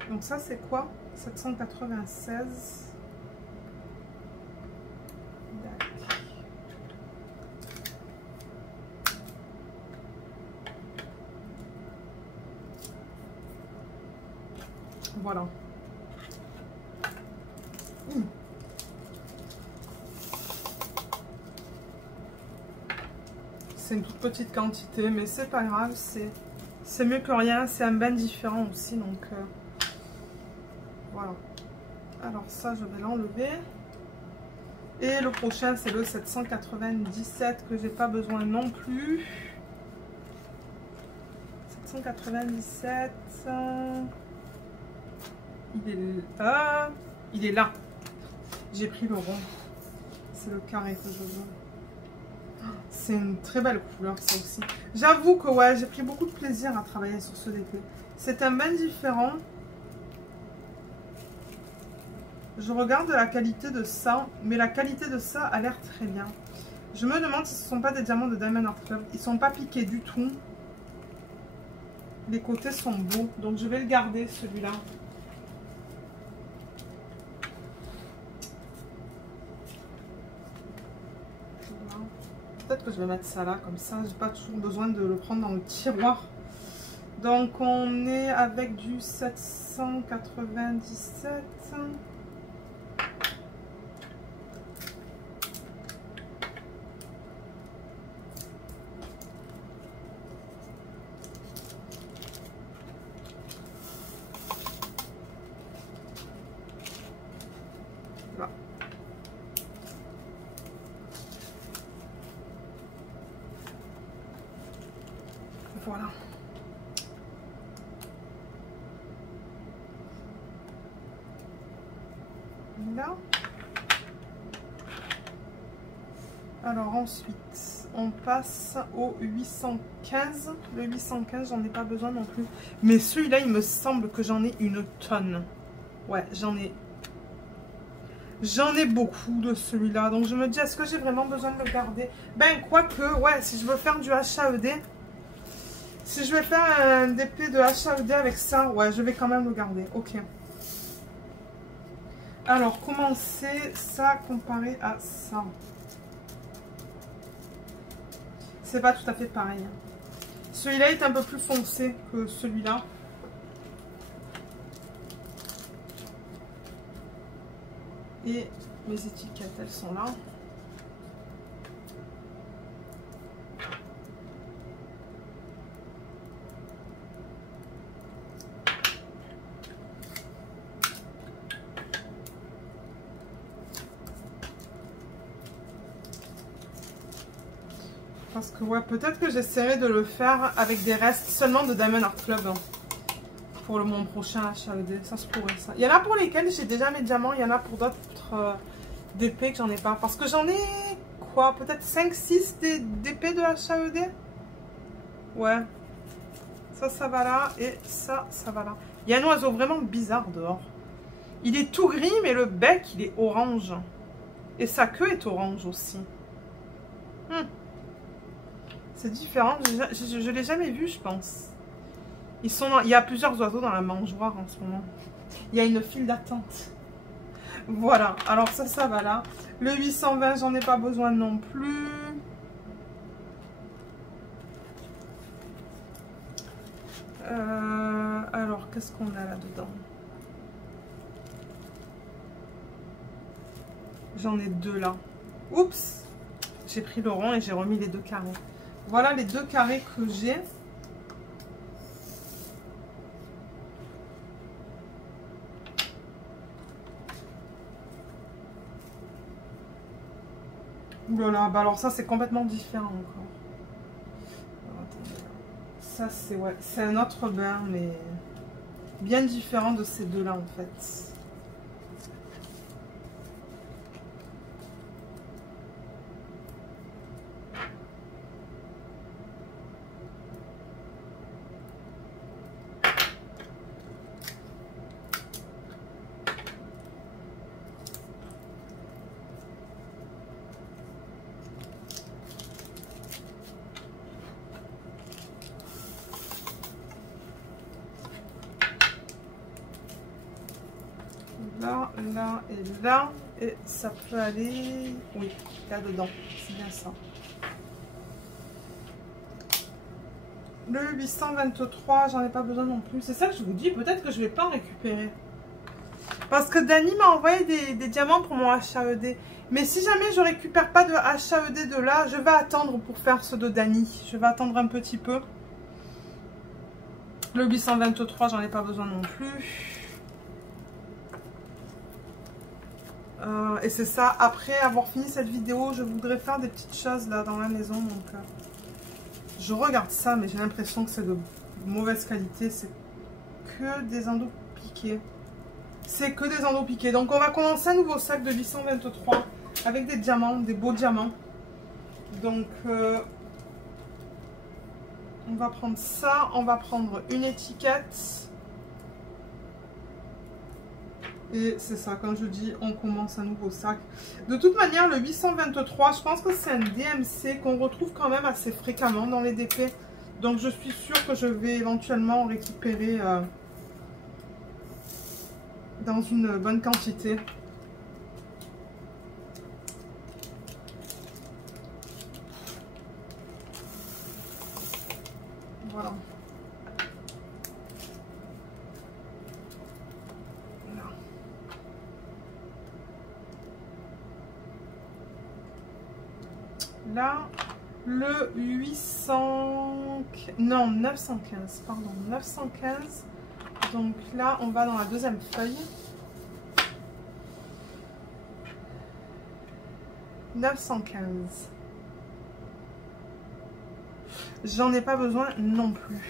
Donc ça, c'est quoi? 796. Voilà. C'est une toute petite quantité, mais c'est pas grave, c'est mieux que rien. C'est un bain différent aussi, donc voilà. Alors ça, je vais l'enlever. Et le prochain, c'est le 797 que j'ai pas besoin non plus. 797. Il est là. J'ai pris le rond. C'est le carré que je veux. C'est une très belle couleur, ça aussi. J'avoue que ouais, j'ai pris beaucoup de plaisir à travailler sur ce DP. C'est un bain différent. Je regarde la qualité de ça, mais la qualité de ça a l'air très bien. Je me demande si ce ne sont pas des diamants de Diamond Art Club. Ils ne sont pas piqués du tout. Les côtés sont beaux, donc je vais le garder celui-là. Peut-être que je vais mettre ça là, comme ça, j'ai pas toujours besoin de le prendre dans le tiroir. Donc on est avec du 797. Voilà. Là. Alors ensuite, on passe au 815. Le 815, j'en ai pas besoin non plus. Mais celui-là, il me semble que j'en ai une tonne. Ouais, j'en ai beaucoup de celui-là. Donc je me dis, est-ce que j'ai vraiment besoin de le garder? Ben, quoique, ouais, si je veux faire du HAED... Si je vais faire un DP de HAED avec ça, ouais, je vais quand même le garder. Ok. Alors, comment c'est ça comparé à ça? C'est pas tout à fait pareil. Celui-là est un peu plus foncé que celui-là. Et mes étiquettes, elles sont là. Parce que ouais, peut-être que j'essaierai de le faire avec des restes seulement de Diamond Art Club hein, pour mon prochain HAED. Ça se pourrait ça. Il y en a pour lesquels j'ai déjà mes diamants, il y en a pour d'autres DP que j'en ai pas. Parce que j'en ai quoi, peut-être 5-6 DP de HAED. Ouais. Ça va là et ça va là. Il y a un oiseau vraiment bizarre dehors. Il est tout gris mais le bec il est orange. Et sa queue est orange aussi. C'est différent, je l'ai jamais vu, je pense. Il y a plusieurs oiseaux dans la mangeoire en ce moment. Il y a une file d'attente. Voilà, alors ça va là. Le 820, j'en ai pas besoin non plus. Alors, qu'est-ce qu'on a là-dedans? J'en ai deux là. Oups! J'ai pris le rond et j'ai remis les deux carrés. Voilà les deux carrés que j'ai. Oulala, bah alors ça c'est complètement différent encore. Alors, attendez. Ça c'est ouais, c'est un autre bain mais bien différent de ces deux là en fait. ça et là. Et ça peut aller... Oui, là-dedans. C'est bien ça. Le 823, j'en ai pas besoin non plus. C'est ça que je vous dis. Peut-être que je vais pas en récupérer. Parce que Dani m'a envoyé des diamants pour mon HAED. Mais si jamais je récupère pas de HAED de là, je vais attendre pour faire ceux de Dani. Je vais attendre un petit peu. Le 823, j'en ai pas besoin non plus. Et c'est ça, après avoir fini cette vidéo, je voudrais faire des petites choses là dans la maison. Donc, je regarde ça, mais j'ai l'impression que c'est de mauvaise qualité. C'est que des endos piqués. C'est que des endos piqués. Donc on va commencer un nouveau sac de 823 avec des diamants, des beaux diamants. Donc on va prendre ça, on va prendre une étiquette. Et c'est ça, comme je dis, on commence un nouveau sac. De toute manière, le 823, je pense que c'est un DMC qu'on retrouve quand même assez fréquemment dans les DP. Donc je suis sûre que je vais éventuellement en récupérer dans une bonne quantité. Voilà. Là, le 800... Non, 915, pardon, 915. Donc là, on va dans la deuxième feuille. 915. J'en ai pas besoin non plus.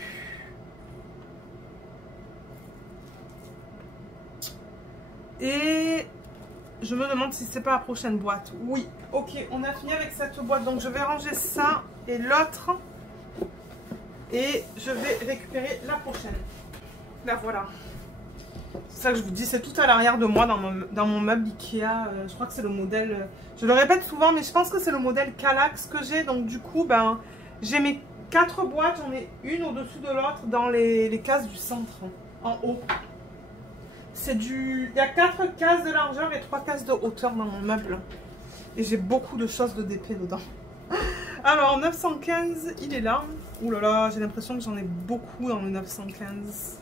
Et... je me demande si c'est pas la prochaine boîte. Oui, ok, on a fini avec cette boîte. Donc je vais ranger ça et l'autre. Et je vais récupérer la prochaine. Là voilà. C'est ça que je vous dis, c'est tout à l'arrière de moi dans mon meuble Ikea. Je crois que c'est le modèle, je le répète souvent, mais je pense que c'est le modèle Kallax que j'ai. Donc du coup, ben, j'ai mes 4 boîtes, j'en ai une au-dessus de l'autre dans les cases du centre, en haut. C'est du... Il y a 4 cases de largeur et 3 cases de hauteur dans mon meuble. Et j'ai beaucoup de choses de DP dedans. Alors, 915, il est là. Ouh là là, j'ai l'impression que j'en ai beaucoup dans le 915.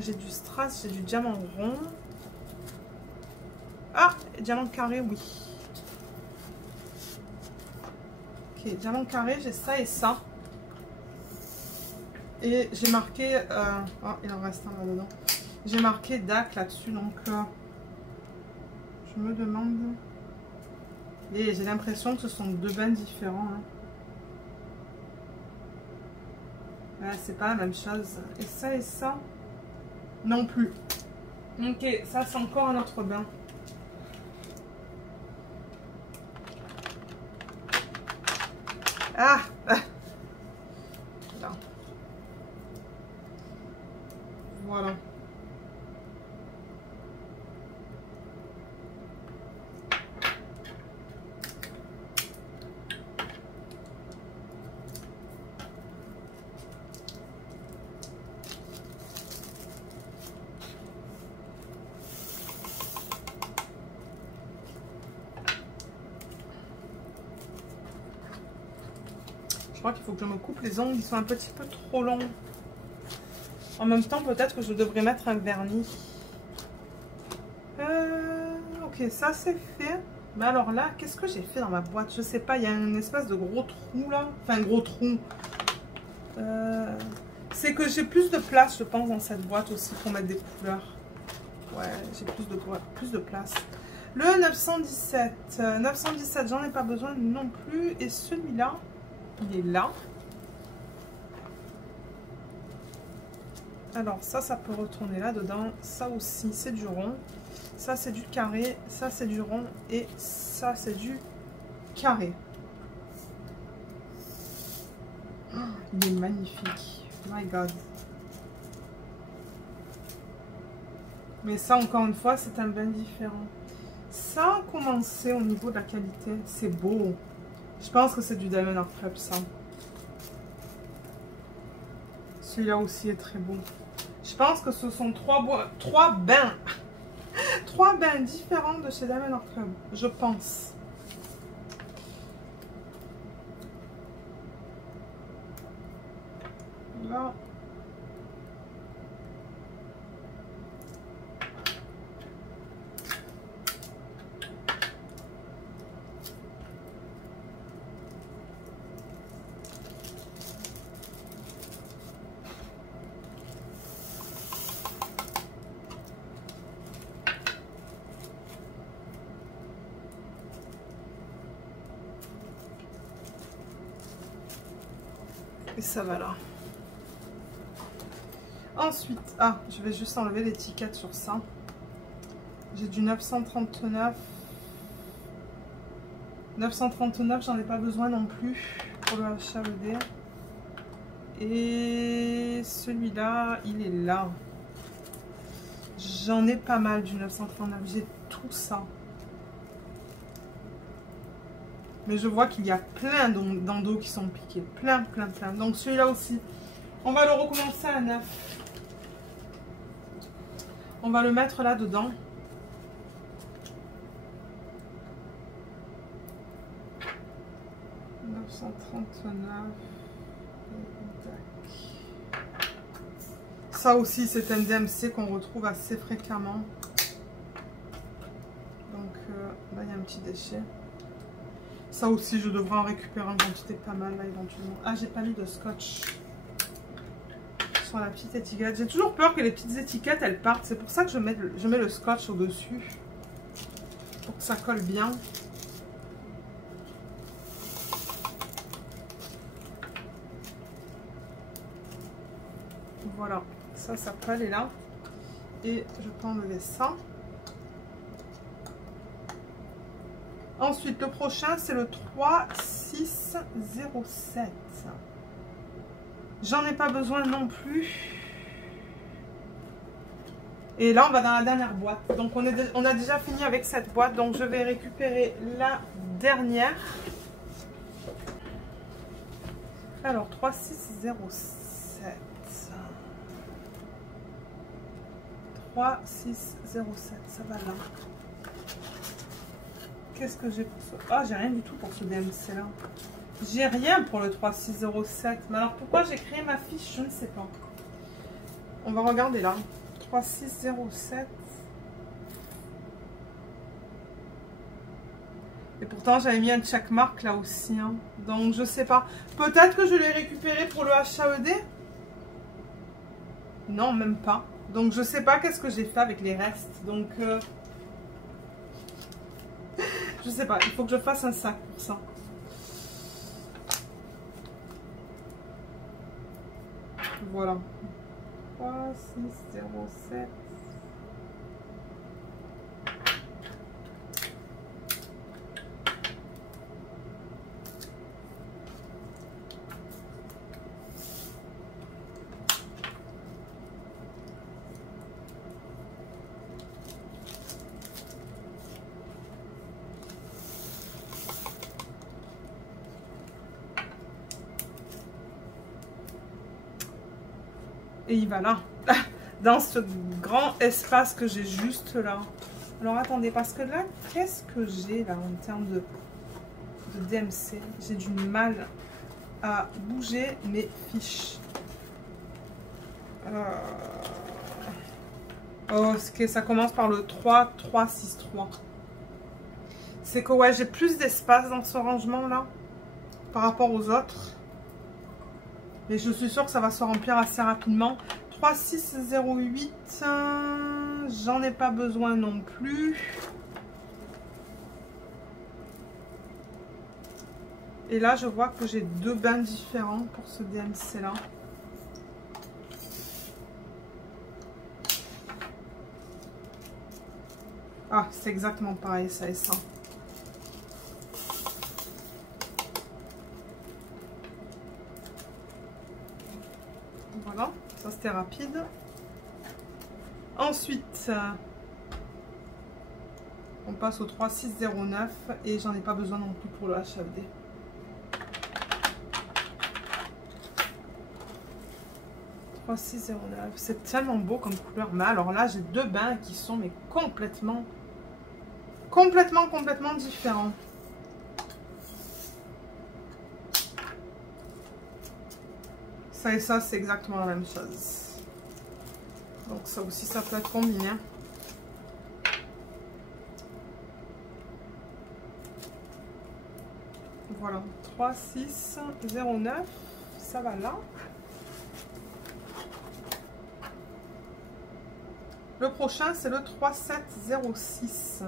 J'ai du strass, j'ai du diamant rond. Ah, diamant carré, oui. Ok, diamant carré, j'ai ça et ça. Et j'ai marqué... oh, il en reste un là-dedans. J'ai marqué DAC là-dessus, donc... je me demande... Et j'ai l'impression que ce sont deux bains différents. Hein. Ouais, c'est pas la même chose. Et ça non plus. Ok, ça c'est encore un autre bain. Ah, là. Voilà. Je crois qu'il faut que je me coupe les ongles, ils sont un petit peu trop longs. En même temps, peut-être que je devrais mettre un vernis. Ok, ça c'est fait. Mais alors là, qu'est-ce que j'ai fait dans ma boîte? Je sais pas, il y a une espèce de gros trou là. Enfin, gros trou. C'est que j'ai plus de place, je pense, dans cette boîte aussi pour mettre des couleurs. Ouais, j'ai plus de place. Le 917. 917, j'en ai pas besoin non plus. Et celui-là... il est là. Alors ça peut retourner là-dedans. Ça aussi, c'est du rond. Ça, c'est du carré. Ça, c'est du rond. Et ça, c'est du carré. Oh, il est magnifique. My God. Mais ça, encore une fois, c'est un bain différent. Ça a commencé au niveau de la qualité. C'est beau. Je pense que c'est du Diamond Art Club, ça. Celui-là aussi est très beau. Je pense que ce sont trois bains 3 bains différents de chez Diamond Art Club, je pense. Là. Et ça va là. Ensuite, je vais juste enlever l'étiquette sur ça. J'ai du 939. 939, j'en ai pas besoin non plus pour le HAED. Et celui-là, il est là. J'en ai pas mal du 939. J'ai tout ça. Mais je vois qu'il y a plein d'endos qui sont piqués. Plein. Donc celui-là aussi, on va le recommencer à 9. On va le mettre là-dedans. « 939. Ça aussi, c'est un DMC qu'on retrouve assez fréquemment. Donc là, il y a un petit déchet. Ça aussi, je devrais en récupérer en quantité pas mal là éventuellement. Ah, j'ai pas mis de scotch sur la petite étiquette. J'ai toujours peur que les petites étiquettes elles partent. C'est pour ça que je mets le scotch au-dessus. Pour que ça colle bien. Voilà, ça peut aller là. Et je peux enlever ça. Ensuite, le prochain, c'est le 3607. J'en ai pas besoin non plus. Et là, on va dans la dernière boîte. Donc, on a déjà fini avec cette boîte. Donc, je vais récupérer la dernière. Alors, 3607. 3607, ça va là. Qu'est-ce que j'ai pour ça? Ah, j'ai rien du tout pour ce DMC là. J'ai rien pour le 3607. Mais alors pourquoi j'ai créé ma fiche? Je ne sais pas. On va regarder là. 3607. Et pourtant j'avais mis un checkmark là aussi. Hein. Donc je sais pas. Peut-être que je l'ai récupéré pour le HAED. Non, même pas. Donc je sais pas qu'est-ce que j'ai fait avec les restes. Donc je sais pas, il faut que je fasse un sac pour ça. Voilà. 3607. Et il va là, dans ce grand espace que j'ai juste là. Alors attendez, parce que là, qu'est-ce que j'ai là en termes de DMC? J'ai du mal à bouger mes fiches. Oh, ça commence par le 3363. C'est que ouais, j'ai plus d'espace dans ce rangement là par rapport aux autres. Et je suis sûre que ça va se remplir assez rapidement. 3608, j'en ai pas besoin non plus. Et là, je vois que j'ai 2 bains différents pour ce DMC là. Ah, c'est exactement pareil, ça et ça. Voilà, ça c'était rapide. Ensuite, on passe au 3609 et j'en ai pas besoin non plus pour le HAED. 3609. C'est tellement beau comme couleur. Mais alors là, j'ai deux bains qui sont mais complètement différents. Ça et ça, c'est exactement la même chose. Donc ça aussi, ça peut être combiné. Voilà, 3609, ça va là. Le prochain, c'est le 3706.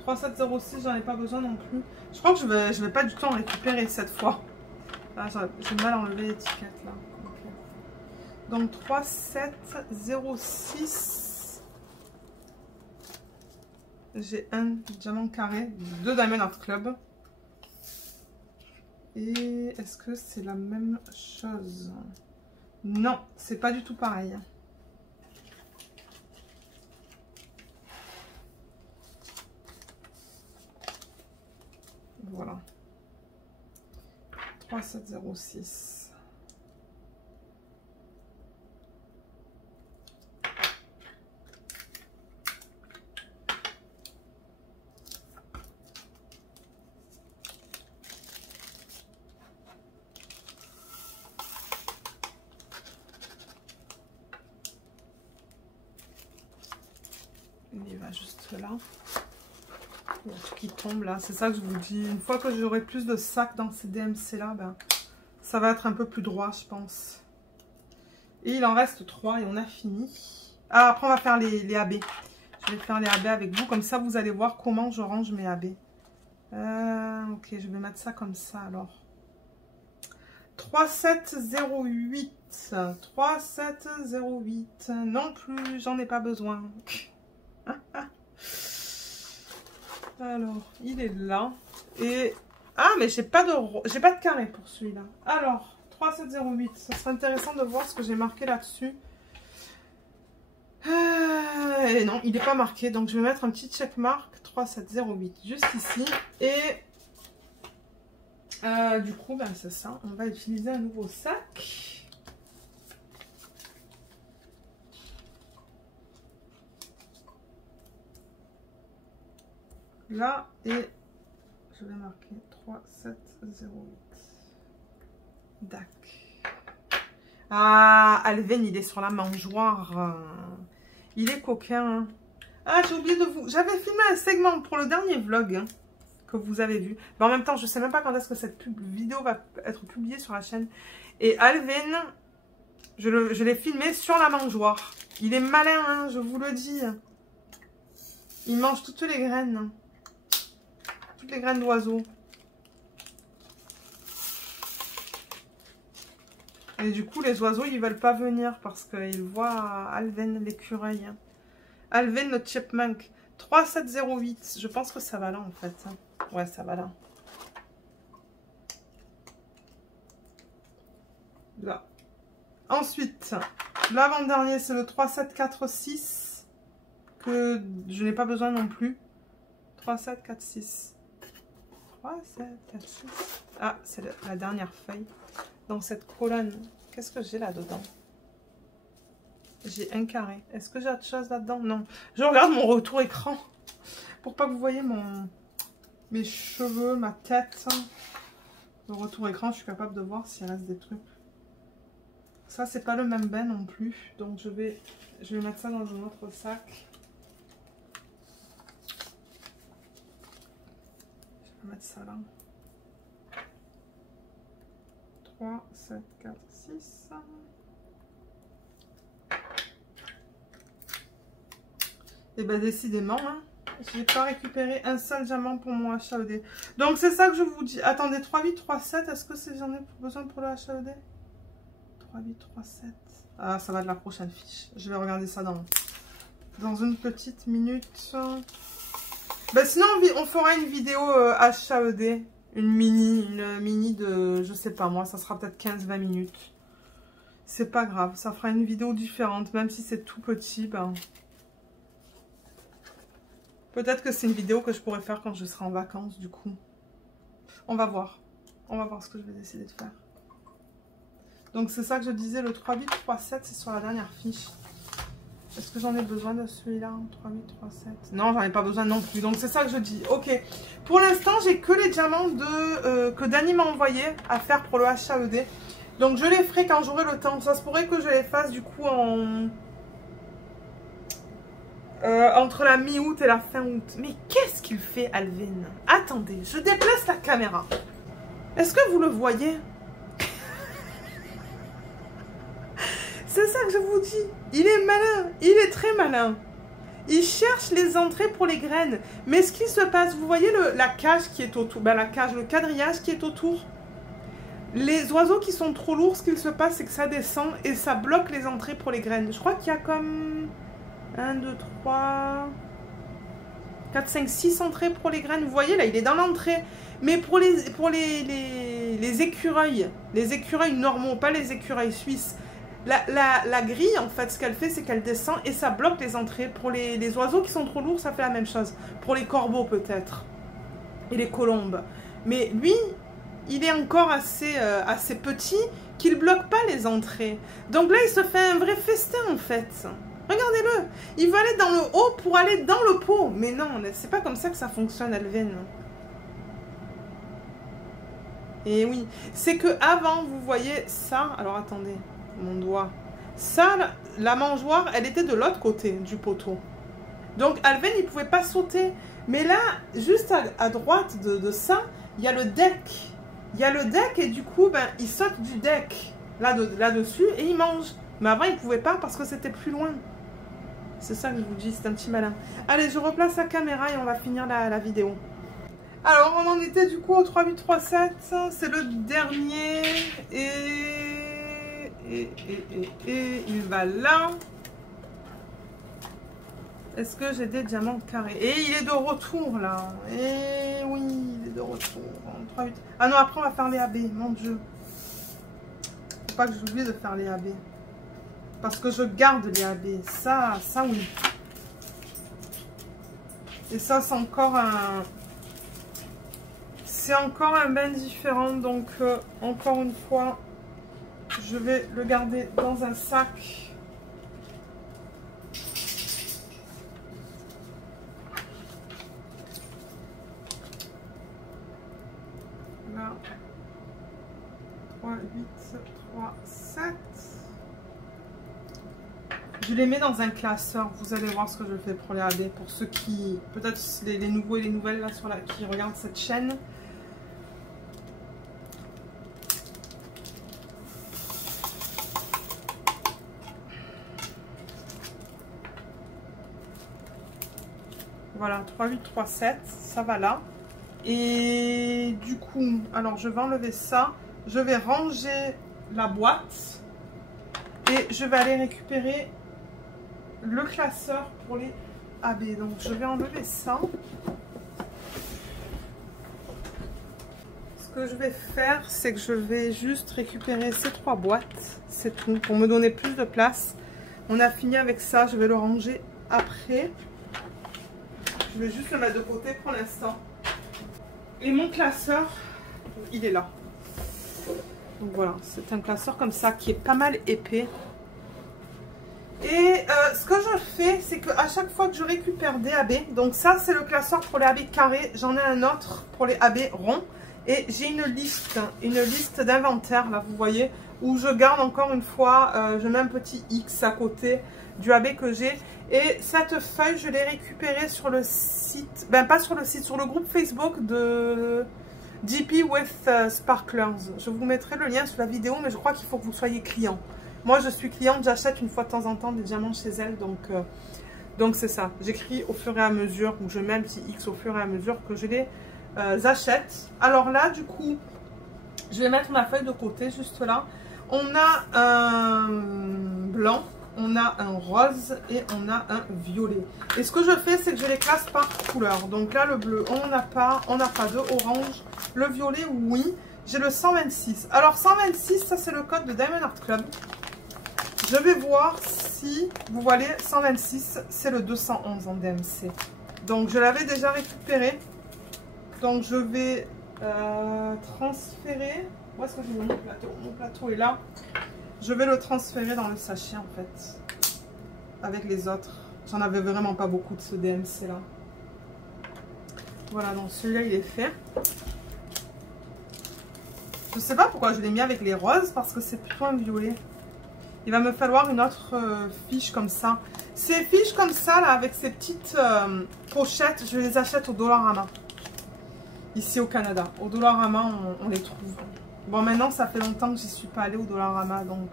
3706, j'en ai pas besoin non plus. Je crois que je vais pas du tout en récupérer cette fois. Ah, j'ai mal enlevé l'étiquette là. Okay. Donc 3706. J'ai un diamant carré, deux Diamond Art Club. Et est-ce que c'est la même chose? Non, c'est pas du tout pareil. Voilà. 3706. Il va juste là. Il y a tout qui tombe là. C'est ça que je vous dis. Une fois que j'aurai plus de sacs dans ces DMC là, ben, ça va être un peu plus droit, je pense. Et il en reste 3 et on a fini. Ah, après on va faire les AB. Je vais faire les AB avec vous. Comme ça, vous allez voir comment je range mes AB. Ok, je vais mettre ça comme ça alors. 3708. 3708. Non plus, j'en ai pas besoin. Alors, il est là. Et... Ah, mais j'ai pas de carré pour celui-là. Alors, 3708. Ça serait intéressant de voir ce que j'ai marqué là-dessus. Et non, il n'est pas marqué. Donc, je vais mettre un petit checkmark 3708 juste ici. Et du coup, ben, c'est ça. On va utiliser un nouveau sac. Là, et je vais marquer 3708. Dac. Ah, Alven, il est sur la mangeoire. Il est coquin. Ah, j'ai oublié de vous... J'avais filmé un segment pour le dernier vlog hein, que vous avez vu. Mais en même temps, je sais même pas quand est-ce que cette vidéo va être publiée sur la chaîne. Et Alven, je l'ai filmé sur la mangeoire. Il est malin, hein, je vous le dis. Il mange toutes les graines. Toutes les graines d'oiseaux. Et du coup, les oiseaux, ils veulent pas venir parce qu'ils voient Alven, l'écureuil. Alven, notre chipmunk. 3708. Je pense que ça va là, en fait. Ouais, ça va là. Là. Ensuite, l'avant-dernier, c'est le 3746. Que je n'ai pas besoin non plus. 3746. 3746. Ah, c'est la dernière feuille. Dans cette colonne, qu'est-ce que j'ai là-dedans? J'ai un carré. Est-ce que j'ai autre chose là-dedans? Non. Je regarde mon retour écran pour pas que vous voyez mes cheveux, ma tête. Le retour écran, je suis capable de voir s'il reste des trucs. Ça, c'est pas le même bain non plus. Donc, je vais mettre ça dans un autre sac. Je vais mettre ça là. 3, 7, 4, 6. Et bien décidément, hein, je n'ai pas récupéré un seul diamant pour mon HAED. Donc c'est ça que je vous dis. Attendez, 38, 37, est-ce que j'en ai besoin pour le HAED? 38, 37. Ah, ça va de la prochaine fiche. Je vais regarder ça dans une petite minute. Ben, sinon, on fera une vidéo HAED. Une mini de, je sais pas moi, ça sera peut-être 15-20 minutes. C'est pas grave, ça fera une vidéo différente, même si c'est tout petit. Ben... Peut-être que c'est une vidéo que je pourrais faire quand je serai en vacances, du coup. On va voir. On va voir ce que je vais décider de faire. Donc c'est ça que je disais, le 3, 8, 3, 7, c'est sur la dernière fiche. Est-ce que j'en ai besoin de celui-là? 3, 8, 3, 7. Non, j'en ai pas besoin non plus. Donc c'est ça que je dis. Ok. Pour l'instant, j'ai que les diamants que Dani m'a envoyé à faire pour le HAED. Donc je les ferai quand j'aurai le temps. Ça se pourrait que je les fasse du coup entre la mi-août et la fin août. Mais qu'est-ce qu'il fait, Alvin? Attendez, je déplace la caméra. Est-ce que vous le voyez? C'est ça que je vous dis. Il est malin. Il est très malin. Il cherche les entrées pour les graines. Mais ce qui se passe, vous voyez la cage qui est autour. Ben, la cage, le quadrillage qui est autour. Les oiseaux qui sont trop lourds, ce qu'il se passe, c'est que ça descend et ça bloque les entrées pour les graines. Je crois qu'il y a comme 1, 2, 3, 4, 5, 6 entrées pour les graines. Vous voyez, là, il est dans l'entrée. Mais pour les écureuils normaux, pas les écureuils suisses, la grille, en fait, ce qu'elle fait, c'est qu'elle descend et ça bloque les entrées. Pour les oiseaux qui sont trop lourds, ça fait la même chose. Pour les corbeaux, peut-être. Et les colombes. Mais lui, il est encore assez petit qu'il ne bloque pas les entrées. Donc là, il se fait un vrai festin, en fait. Regardez-le. Il va aller dans le haut pour aller dans le pot. Mais non, c'est pas comme ça que ça fonctionne, Alvin. Et oui, c'est que avant, vous voyez ça. Alors, attendez. Mon doigt. Ça, la mangeoire, elle était de l'autre côté du poteau. Donc, Alvin, il ne pouvait pas sauter. Mais là, juste à droite de ça, il y a le deck. Il y a le deck et du coup, ben, il saute du deck là-dessus et il mange. Mais avant, il ne pouvait pas parce que c'était plus loin. C'est ça que je vous dis, c'est un petit malin. Allez, je replace la caméra et on va finir la vidéo. Alors, on en était du coup au 3, 8, 3, 7. C'est le dernier. Et il va là. Est-ce que j'ai des diamants carrés? Et il est de retour là. Et oui, il est de retour. 3, 8. Ah non, après on va faire les AB. Mon Dieu. Faut pas que j'oublie de faire les AB. Parce que je garde les AB. Ça oui. Et ça, c'est encore un... C'est encore un bain différent. Donc, encore une fois... Je vais le garder dans un sac. Là. 3, 8, 3, 7. Je les mets dans un classeur. Vous allez voir ce que je fais pour les AB. Pour ceux qui... Peut-être les nouveaux et les nouvelles là, qui regardent cette chaîne. Voilà, 3, 8, 3, 7, ça va là. Et du coup, alors je vais enlever ça. Je vais ranger la boîte. Et je vais aller récupérer le classeur pour les AB. Donc je vais enlever ça. Ce que je vais faire, c'est que je vais juste récupérer ces 3 boîtes. C'est tout, pour me donner plus de place. On a fini avec ça, je vais le ranger après. Je vais juste le mettre de côté pour l'instant. Et mon classeur, il est là. Donc voilà, c'est un classeur comme ça qui est pas mal épais. Et ce que je fais, c'est qu'à chaque fois que je récupère des AB, donc ça c'est le classeur pour les AB carrés, j'en ai un autre pour les AB ronds. Et j'ai une liste d'inventaire, là vous voyez, où je garde encore une fois, je mets un petit X à côté du AB que j'ai. Et cette feuille, je l'ai récupérée sur le site, ben pas sur le site, sur le groupe Facebook de DP with Sparklers. Je vous mettrai le lien sous la vidéo, mais je crois qu'il faut que vous soyez client. Moi, je suis cliente, j'achète une fois de temps en temps des diamants chez elle, donc c'est ça. J'écris au fur et à mesure, ou je mets un petit X au fur et à mesure que je les achète. Alors là, du coup, je vais mettre ma feuille de côté, juste là. On a un blanc. On a un rose et on a un violet. Et ce que je fais, c'est que je les classe par couleur. Donc là, le bleu, on n'a pas de orange. Le violet, oui. J'ai le 126. Alors 126, ça c'est le code de Diamond Art Club. Je vais voir si, vous voyez, 126, c'est le 211 en DMC. Donc je l'avais déjà récupéré. Donc je vais transférer. Où est-ce que j'ai mis mon plateau? Mon plateau est là. Je vais le transférer dans le sachet en fait. Avec les autres. J'en avais vraiment pas beaucoup de ce DMC là. Voilà, donc celui-là il est fait. Je sais pas pourquoi je l'ai mis avec les roses, parce que c'est plutôt un violet. Il va me falloir une autre fiche comme ça. Ces fiches comme ça, là, avec ces petites pochettes, je les achète au Dollarama. Ici au Canada. Au Dollarama, on les trouve. Bon, maintenant, ça fait longtemps que j'y suis pas allée au Dollarama, donc...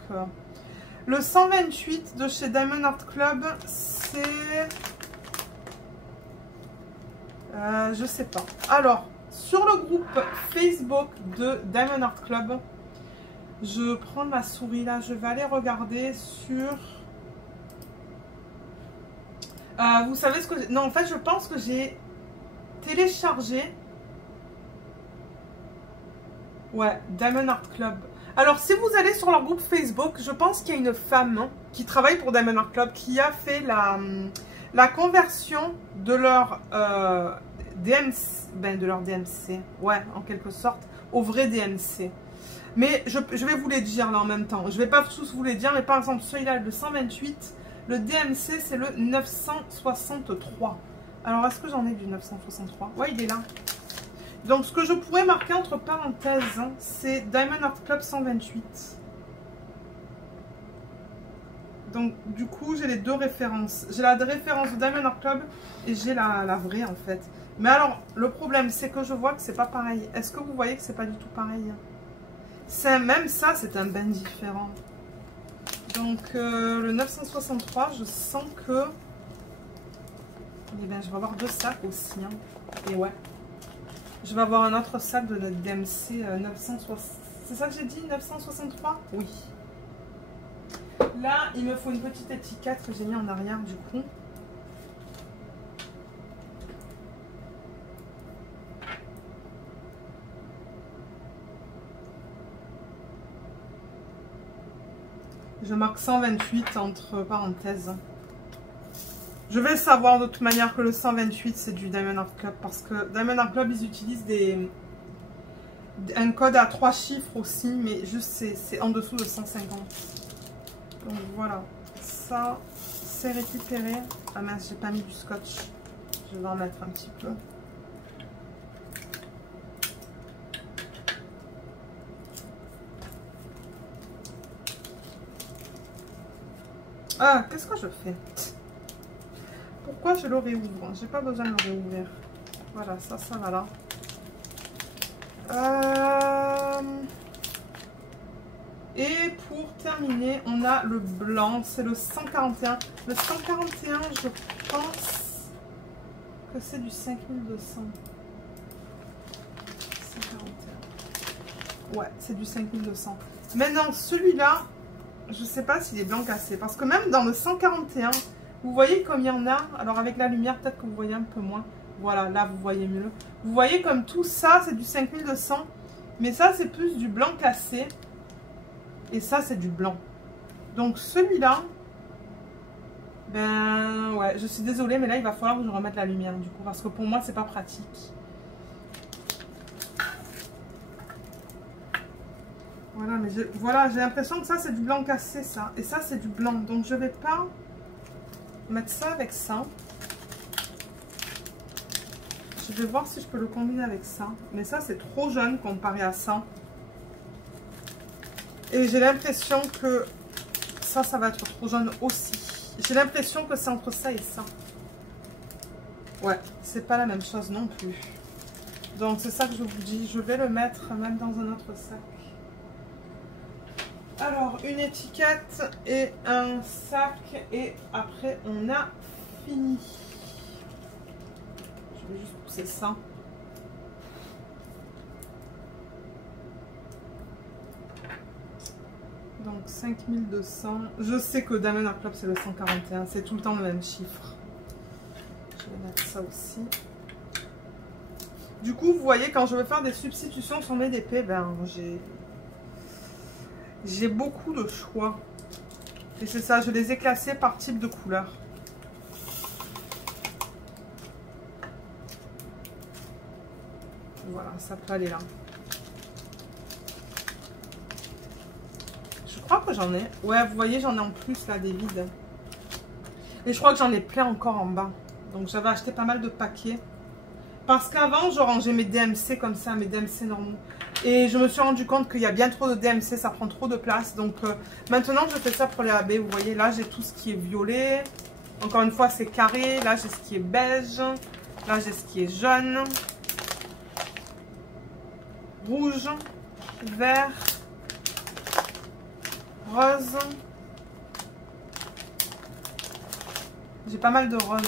Le 128 de chez Diamond Art Club, c'est... je sais pas. Alors... Sur le groupe Facebook de Diamond Art Club, je prends ma souris là, je vais aller regarder sur... vous savez ce que... Non, en fait, je pense que j'ai téléchargé... Ouais, Diamond Art Club. Alors, si vous allez sur leur groupe Facebook, je pense qu'il y a une femme qui travaille pour Diamond Art Club qui a fait la conversion de leur... DMC, ben de leur DMC, ouais, en quelque sorte, au vrai DMC. Mais je vais vous les dire là en même temps. Je vais pas tous vous les dire, mais par exemple, celui-là, le 128, le DMC, c'est le 963. Alors, est-ce que j'en ai du 963? Ouais, il est là. Donc, ce que je pourrais marquer entre parenthèses, hein, c'est Diamond Art Club 128. Donc, du coup, j'ai les deux références. J'ai la référence de Diamond Art Club et j'ai la vraie, en fait. Mais alors, le problème, c'est que je vois que c'est pas pareil. Est-ce que vous voyez que c'est pas du tout pareil? Même ça, c'est un bain différent. Donc, le 963, je sens que... Eh bien, je vais avoir deux sacs aussi. Hein. Et ouais. Je vais avoir un autre sac de notre DMC 960. C'est ça que j'ai dit, 963? Oui. Là, il me faut une petite étiquette que j'ai mis en arrière, du coup. Je marque 128 entre parenthèses. Je vais savoir de toute manière que le 128 c'est du Diamond Art Club, parce que Diamond Art Club ils utilisent un code à 3 chiffres aussi, mais juste c'est en dessous de 150. Donc voilà, ça c'est récupéré. Ah mince, j'ai pas mis du scotch. Je vais en mettre un petit peu. Ah, qu'est-ce que je fais? Pourquoi je le réouvre? J'ai pas besoin de le réouvrir. Voilà, ça va là. Et pour terminer, on a le blanc. C'est le 141. Le 141, je pense que c'est du 5200. 141. Ouais, c'est du 5200. Maintenant, celui-là... Je sais pas s'il est blanc cassé. Parce que même dans le 141, vous voyez comme il y en a. Alors avec la lumière, peut-être que vous voyez un peu moins. Voilà, là vous voyez mieux. Vous voyez comme tout ça, c'est du 5200. Mais ça, c'est plus du blanc cassé. Et ça, c'est du blanc. Donc celui-là, ben ouais, je suis désolée, mais là, il va falloir que je remette la lumière du coup. Parce que pour moi, c'est pas pratique. Voilà, mais voilà, j'ai l'impression que ça, c'est du blanc cassé, ça. Et ça, c'est du blanc. Donc, je vais pas mettre ça avec ça. Je vais voir si je peux le combiner avec ça. Mais ça, c'est trop jeune comparé à ça. Et j'ai l'impression que ça va être trop jaune aussi. J'ai l'impression que c'est entre ça et ça. Ouais, c'est pas la même chose non plus. Donc, c'est ça que je vous dis. Je vais le mettre même dans un autre sac. Alors, une étiquette et un sac. Et après, on a fini. Je vais juste pousser ça. Donc, 5200. Je sais que Diamond Art Club, c'est le 141. C'est tout le temps le même chiffre. Je vais mettre ça aussi. Du coup, vous voyez, quand je veux faire des substitutions sur mes DP, ben, j'ai beaucoup de choix. Et c'est ça, je les ai classés par type de couleur. Voilà, ça peut aller là. Je crois que j'en ai. Ouais, vous voyez, j'en ai en plus là, des vides. Et je crois que j'en ai plein encore en bas. Donc j'avais acheté pas mal de paquets. Parce qu'avant, je rangeais mes DMC comme ça, mes DMC normaux. Et je me suis rendu compte qu'il y a bien trop de DMC, ça prend trop de place. Donc maintenant, je fais ça pour les AB. Vous voyez, là, j'ai tout ce qui est violet. Encore une fois, c'est carré. Là, j'ai ce qui est beige. Là, j'ai ce qui est jaune. Rouge. Vert. Rose. J'ai pas mal de rose.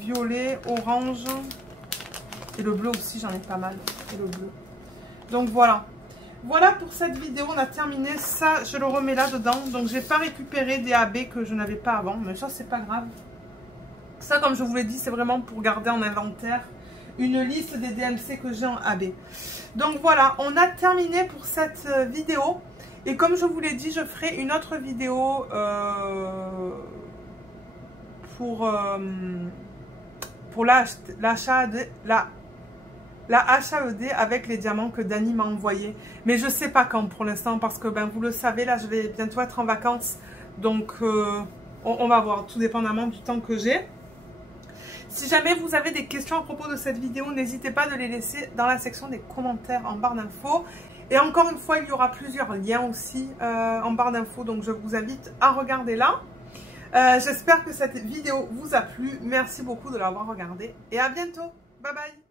Violet, orange. Et le bleu aussi, j'en ai pas mal. Et le bleu. Donc voilà. Voilà pour cette vidéo, on a terminé. Ça, je le remets là-dedans. Donc j'ai pas récupéré des AB que je n'avais pas avant. Mais ça, c'est pas grave. Ça, comme je vous l'ai dit, c'est vraiment pour garder en inventaire une liste des DMC que j'ai en AB. Donc voilà, on a terminé pour cette vidéo. Et comme je vous l'ai dit, je ferai une autre vidéo pour l'achat de la HAED avec les diamants que Dani m'a envoyé. Mais je sais pas quand pour l'instant parce que ben, vous le savez, là je vais bientôt être en vacances. Donc on va voir, tout dépendamment du temps que j'ai. Si jamais vous avez des questions à propos de cette vidéo, n'hésitez pas de les laisser dans la section des commentaires en barre d'infos. Et encore une fois, il y aura plusieurs liens aussi en barre d'infos. Donc je vous invite à regarder là. J'espère que cette vidéo vous a plu. Merci beaucoup de l'avoir regardée. Et à bientôt. Bye bye.